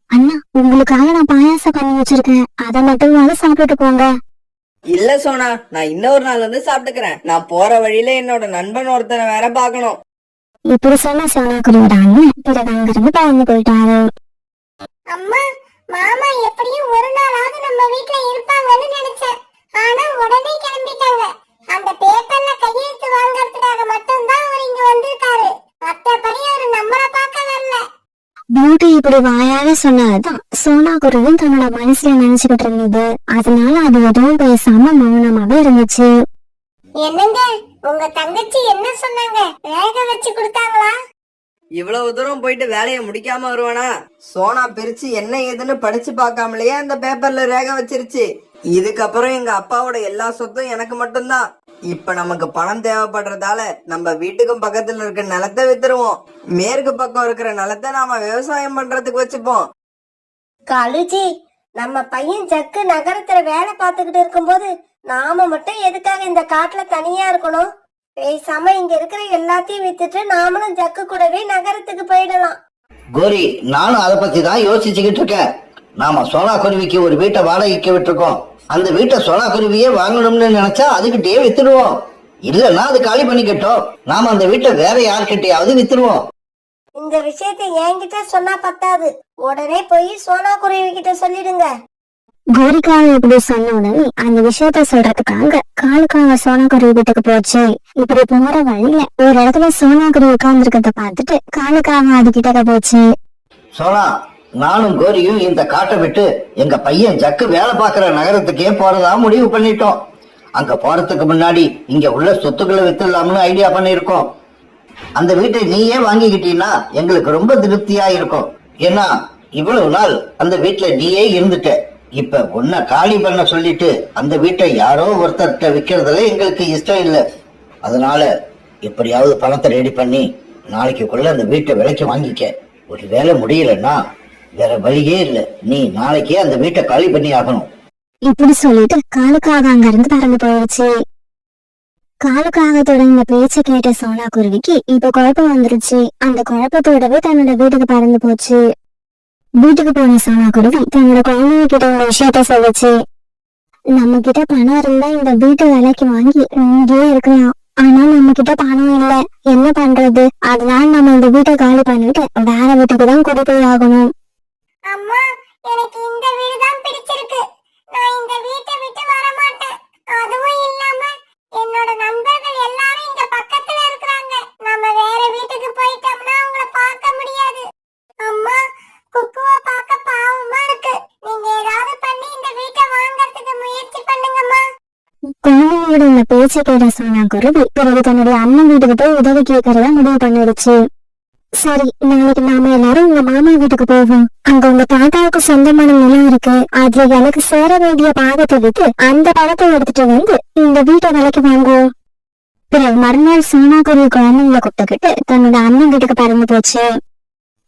அண்ணா, உங்களுக்காக நான் பாயாசம் பண்ணி வச்சிருக்கேன். அதை மட்டும் சாப்பிட்டுட்டு போங்க. இல்ல சோனா, நான் இன்னொரு நாள் வந்து சாப்பிட்டுக்கிறேன். நான் போற வழியில என்னோட நண்பன் ஒருத்தனை வேற பாக்கணும். இப்படி சொன்ன சோனாக்குருவியோட அண்ணன் பிறகு அங்கிருந்து பறந்து போயிட்டாரு. அம்மா, மாமா எப்படியும் ஒரு நாளாவது நம்ம வீட்ல இருப்பாங்கன்னு நினைச்சேன். ஆனா உடனே கிளம்பிட்டாங்க. அந்த பேப்பர்ல கையெழுத்து வாங்கறதுக்காக மட்டும்தான் அவர் இங்க வந்திருக்காரு. மத்தபடி அவர் நம்மள பார்க்க வரல. பியூட்டி இப்படி வாயால சொன்னதுதான் சோனாக்குருவியும் தன்னோட மனசுல நினைச்சுக்கிட்டு இருந்தது. அதனால அது எதுவும் பேசாம மௌனமாவே இருந்துச்சு. என்னங்க, உங்க தங்கச்சி என்ன சொன்னாங்க? ரேகை வச்சு கொடுத்தாங்களா? இவ்வளவு தூரம் போயிட்டு வேலையை முடிக்காம வருவானா? சோனா பிரிச்சு என்ன ஏதுன்னு படிச்சு பார்க்காமலேயே அந்த பேப்பர்ல ரேகை வச்சிருச்சு. இதுக்கப்புறம் எங்க அப்பாவோட எல்லா சொத்தும் எனக்கு மட்டும்தான். இப்ப நமக்கு பணம் தேவைப்படுறதால நம்ம வீட்டுக்கும் பக்கத்துல இருக்க நிலத்தை வித்துருவோம். மேற்கு பக்கம் இருக்கிற நிலத்தை நாம விவசாயம் பண்றதுக்கு வச்சுப்போம். காலுஜி, நம்ம பையன் ஜக்கு நகரத்துல வேலை பார்த்துக்கிட்டு இருக்கும்போது நாம மட்டும் எதுக்காக இந்த காட்டுல தனியா இருக்கணும்? பேசாம இங்க இருக்கிற எல்லாத்தையும் வித்துட்டு நாமளும் ஜக்கு கூடவே நகரத்துக்கு போயிடலாம். கோரி, நானும் அதை பத்தி தான் யோசிச்சுக்கிட்டு இருக்கேன். நாம சோனாக்குருவிக்கு ஒரு வீட்டை வாடகைக்கு விட்டுருக்கோம். அந்த வீட்டை சோனாக்குருவியே வாங்கணும்னு நினைச்சா அதுக்கிட்டே வித்துடுவோம். இல்லன்னா அது காலி பண்ணிக்கட்டும். நாம அந்த வீட்டை வேற யார்கிட்டயாவது வித்துருவோம். இந்த விஷயத்தை என்கிட்ட சொன்னா பத்தாது, உடனே போய் சோனா குருவி கிட்ட சொல்லிடுங்க. கோரிக்காவை இப்படி சொன்ன உடனே அந்த விஷயத்த சொல்றதுக்காக காலுக்காக சோனாக்குருவி வீட்டுக்கு போச்சு. இப்படி போற வழியில ஒரு இடத்துல சோனாக்குருவி உட்கார்ந்து இருக்கிறத பார்த்துட்டு காலுக்காக அது கிட்ட போச்சு. சோனா, நானும் கோரியும் இந்த காட்டை விட்டு எங்க பையன் ஜக்கு வேலை பார்க்கிற நகரத்துக்கே போறதா முடிவு பண்ணிட்டோம். அங்க போறதுக்கு முன்னாடி இங்க உள்ள சொத்துக்களை வித்துடலாம்னு ஐடியா பண்ணிருக்கோம். அந்த வீட்டை நீயே வாங்கிக்கிட்டீங்கன்னா எங்களுக்கு ரொம்ப திருப்தியா இருக்கும். ஏன்னா இவ்வளவு நாள் அந்த வீட்டுல நீயே இருந்துட்ட. இப்ப உன்னை காலி பண்ண சொல்லிட்டு அந்த வீட்டை யாரோ ஒருத்தர்கிட்ட விற்கிறதுல எங்களுக்கு இஷ்டம் இல்லை. அதனால எப்படியாவது பணத்தை ரெடி பண்ணி நாளைக்குள்ள அந்த வீட்டை விலைக்கு வாங்கிக்க. ஒரு வேலை முடியலன்னா வேற வழியே இல்லை, நீ நாளைக்கே அந்த வீட்டை காலி பண்ணி ஆகணும். இப்படி சொல்லிட்டு காலுக்காக அங்க இருந்து பறந்து போயிடுச்சு. காலுக்காக தொடங்கின பேச்ச கேட்ட சோனாக்குருவிக்கு இப்ப குழப்பம் வந்துருச்சு. அந்த குழப்பத்தோடவே தன்னோட வீட்டுக்கு பறந்து போச்சு. வீட்டுக்கு போன சோனாக்குருவி தன்னோட குழந்தைங்க கிட்ட ஒரு விஷயத்த சொல்லுச்சு. நம்ம கிட்ட பணம் இருந்தா இந்த வீட்டை விலைக்கு வாங்கி இங்கேயே இருக்கலாம். ஆனா நம்ம கிட்ட பணம் இல்ல, என்ன பண்றது? அதனால நம்ம இந்த வீட்டை காலி பண்ணிட்டு வேற வீட்டுக்கு தான் குடி போய் ஆகணும். அம்மா, எனக்கு இந்த வீடு தான் பிடிச்சிருக்கு. நான் இந்த வீட்டை விட்டு வர மாட்டேன். அதுவும் இல்லாம என்னோட நண்பர்கள் எல்லாரும் இங்க பக்கத்துல இருக்காங்க. நம்ம வேற வீட்டுக்கு போயிட்டோம்னா அவங்கள பார்க்க முடியாது. அம்மா, குக்குவ பார்க்க பாவமா இருக்கு. நீங்க ஏதாவது பண்ணி இந்த வீட்டை வாங்கறதுக்கு முயற்சி பண்ணுங்கம்மா. குழந்தைங்களோட இந்த பேச்ச கேட்ட சோனாக்குருவி பிறகு தன்னுடைய அண்ணன் வீட்டுக்கு போய் உதவி கேட்கறதா முடிவு பண்ணிடுச்சு. சரி, நாளைக்கு நாம எல்லாரும் உங்க மாமா வீட்டுக்கு போவோம். அங்க உங்க தாத்தாவுக்கு சொந்தமான நிலம் இருக்கு. அதுல எனக்கு சேர வேண்டிய பாகத்தை விட்டு அந்த பணத்தை எடுத்துட்டு வந்து இந்த வீட்டை விலைக்கு வாங்குவோம். பிறகு மறுநாள் சோனாக்குருவி குழந்தைங்களை கூப்பிட்டுக்கிட்டு தன்னோட அண்ணன் வீட்டுக்கு பறந்து போச்சு.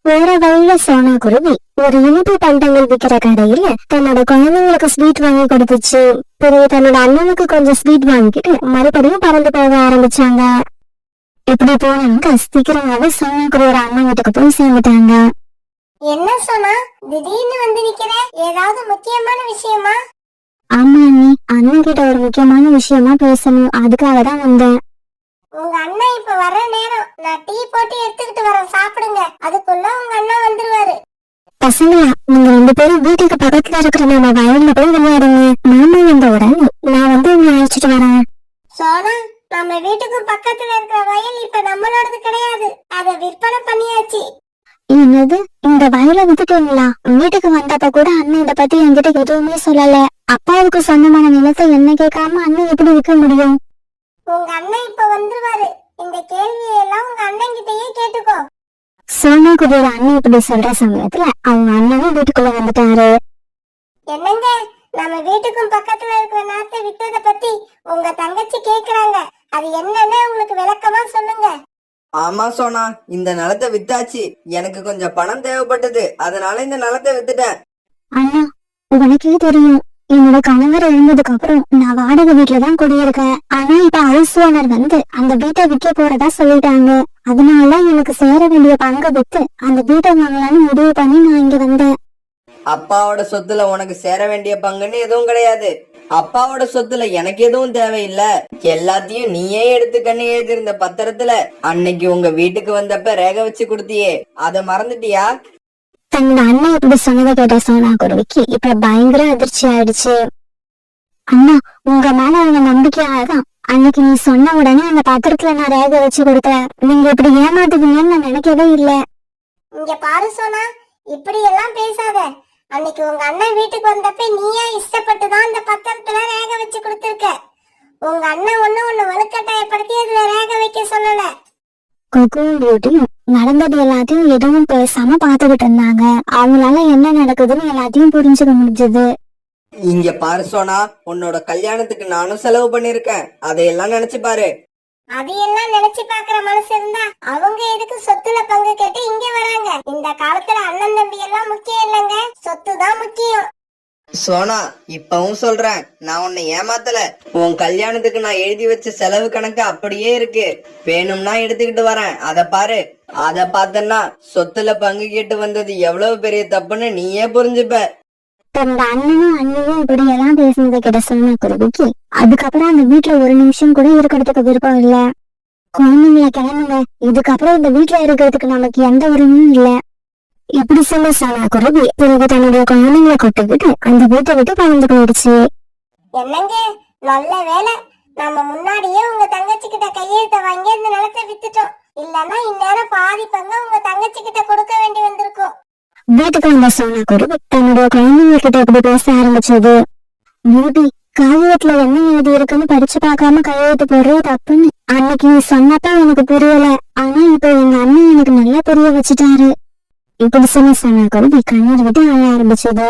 வேற வழியில சோனாக்குருவி ஒரு இனிப்பு பண்டங்கள் விற்கிற கடையில தன்னோட குழந்தைங்களுக்கு ஸ்வீட் வாங்கி கொடுத்துச்சு. பிறகு தன்னோட அண்ணனுக்கு கொஞ்சம் ஸ்வீட் வாங்கிக்கிட்டு மறுபடியும் பறந்து போக ஆரம்பிச்சாங்க. இப்படி போனவங்க சீக்கிரமாவே சோனாக்குருவியோட அண்ணன் வீட்டுக்கு போய் சேர்ந்துட்டாங்க. என்ன சொன்னா திடீர்னு வந்து நிக்கிற? ஏதாவது முக்கியமான விஷயமா? ஆமா அண்ணி, அண்ணன் கிட்ட ஒரு முக்கியமான விஷயமா பேசணும், அதுக்காக தான் வந்தேன். உங்க அண்ணன் இப்ப வர்ற நேரம். நான் டீ போட்டு எடுத்துக்கிட்டு வரேன், சாப்பிடுங்க. அதுக்குள்ள உங்க அண்ணன் வந்துருவாரு. பசங்களா, நீங்க 2 பேரும் வீட்டுக்கு பக்கத்துல இருக்கிற நம்ம வயல்ல போய் விளையாடுங்க. மாமா வந்த உடனே நான் வந்து உங்களை அழைச்சிட்டு வரேன். சோனா, நம்ம வீட்டுக்கு பக்கத்துல இருக்கிற வயல் இப்ப நம்மளோடது கிடையாது. அதை விற்பனை பண்ணியாச்சு. என்னது, இந்த வயலை வித்துட்டீங்களா? வீட்டுக்கு வந்தப்ப கூட அண்ணன் இத பத்தி என்கிட்ட எதுவுமே சொல்லல. அப்பாவுக்கு சொந்தமான நிலத்தை என்ன கேட்காம அண்ணன் எப்படி விற்க முடியும்? உங்க அண்ணன் இப்ப வந்துருவாரு. இந்த கேள்வியை எல்லாம் உங்க அண்ணன் கிட்டயே கேட்டுக்கோ. சோனாக்குருவியோட அண்ணன் இப்படி சொல்ற சமயத்துல அவங்க அண்ணனும் வீட்டுக்குள்ள வந்துட்டாரு. என்னங்க, நம்ம வீட்டுக்கும் பக்கத்துல இருக்கிற நாட்டை வித்தத பத்தி உங்க தங்கச்சி கேக்குறாங்க. அது என்னன்னு உங்களுக்கு விளக்கமா சொல்லுங்க. ஆமா சோனா, இந்த நிலத்தை வித்தாச்சு. எனக்கு கொஞ்சம் பணம் தேவைப்பட்டது, அதனால இந்த நிலத்தை வித்துட்டேன். அண்ணா, உனக்கே தெரியும், என்னோட கணவர் எழுந்ததுக்கு அப்புறம் நான் வாடகை வீட்டுலதான் குடியிருக்கேன். ஆனா இப்ப ஹவுஸ் ஓனர் வந்து அந்த வீட்டை விற்க போறதா சொல்லிட்டாங்க. அதனால எனக்கு சேர வேண்டிய பங்கை வித்து அந்த வீட்டை வாங்கலாம்னு முடிவு பண்ணி நான் இங்க வந்தேன். அப்பாவோட சொத்துல உனக்கு சேர வேண்டிய பங்குன்னு எதுவும் கிடையாது. அப்பாவோட சொத்துல எனக்கு எதுவும் தேவையில்லை. எல்லாத்தையும் நீயே எடுத்துக்கன்னு எழுதிருந்த பத்திரத்துல அன்னைக்கு உங்க வீட்டுக்கு வந்தப்ப ரேக வச்சு கொடுத்தியே, அத மறந்துட்டியா? தன்னோட அண்ணன் இப்படி சொன்னதை கேட்ட சோனாக்குருவிக்கு இப்ப பயங்கர அதிர்ச்சி ஆயிடுச்சு. அண்ணா, உங்க மேல அவங்க நம்பிக்கையாதான் அன்னைக்கு நீ சொன்ன உடனே அந்த பத்திரத்துல நான் ரேக வச்சு கொடுத்தேன். நீங்க இப்படி ஏமாத்துவீங்கன்னு நான் நினைக்கவே இல்லை. இங்க பாரு சோனா, இப்படி எல்லாம் பேசாத. அன்னைக்கு உங்க அண்ணன் வீட்டுக்கு வந்தப்ப நீயே இஷ்டப்பட்டுதான் அந்த பத்திரத்துல ரேக வச்சு கொடுத்திருக்க. உங்க அண்ணன் ஒண்ணு வலுக்கட்டாயப்படுத்தி அதுல ரேக வைக்க சொல்லல. குக்கும் பியூட்டியும் நடந்தது எல்லாத்தையும் எதுவும் பேசாம பாத்துக்கிட்டு இருந்தாங்க. அவங்களால என்ன நடக்குதுன்னு எல்லாத்தையும் புரிஞ்சுக்க முடிஞ்சது. இங்க பாரு சோனா, உன்னோட கல்யாணத்துக்கு நானும் செலவு பண்ணிருக்கேன். அதையெல்லாம் நினைச்சு பாரு. அதையெல்லாம் நினைச்சு பாக்குற மனசு இருந்தா அவங்க எதுக்கு சொத்துல பங்கு கேட்டு இங்க வராங்க? இந்த காலத்துல அண்ணன் தம்பி எல்லாம் முக்கியம் இல்லைங்க, சொத்து தான் முக்கியம். சோனா, இப்பவும் சொல்றேன், நான் உன்னை ஏமாத்தல. உன் கல்யாணத்துக்கு நான் எழுதி வச்ச செலவு கணக்கு அப்படியே இருக்கு. வேணும்னா எடுத்துக்கிட்டு வரேன், அத பாரு. அத பார்த்தன்னா சொத்துல பங்கு கேட்டு வந்தது எவ்வளவு பெரிய தப்புன்னு நீயே புரிஞ்சுப்ப. தன்னோட அண்ணனும் அண்ணியும் இப்படி எல்லாம் பேசினதை கேட்ட சோனாக்குருவிக்கு அதுக்கப்புறம் அந்த வீட்டுல ஒரு நிமிஷம் கூட இருக்கிறதுக்கு விருப்பம் இல்ல. குழந்தைங்கள கிளம்புங்க, இதுக்கப்புறம் இந்த வீட்டுல இருக்கிறதுக்கு நமக்கு எந்த உரிமையும் இல்ல. இப்படி சொல்ல சோனா குருவி பிறகு தன்னுடைய குழந்தைங்களை கொட்டுக்கிட்டு அந்த வீட்டை விட்டு பறந்து போயிடுச்சு. என்னங்க, நல்ல வேலை நம்ம முன்னாடியே உங்க தங்கச்சி கிட்ட கையெழுத்த வாங்கி அந்த நிலத்தை வித்துட்டோம். இல்லன்னா இந்நேரம் பாதி பங்கு உங்க தங்கச்சி கிட்ட கொடுக்க வேண்டி வந்திருக்கும். வீட்டுக்கு வந்த சோனா குருவி தன்னுடைய குழந்தைங்க கிட்ட இப்படி பேச ஆரம்பிச்சது. மூடி, காகிதத்துல என்ன எழுதி இருக்குன்னு படிச்சு பார்க்காம கையெழுத்து போடுறது தப்புன்னு அன்னைக்கு நீ சொன்னப்ப எனக்கு புரியல. ஆனா இப்ப எங்க அண்ணன் எனக்கு நல்லா புரிய வச்சுட்டாரு. இப்படி சொன்ன சோனா குருவி கண்ணீர் விட்டு அழ ஆரம்பிச்சது.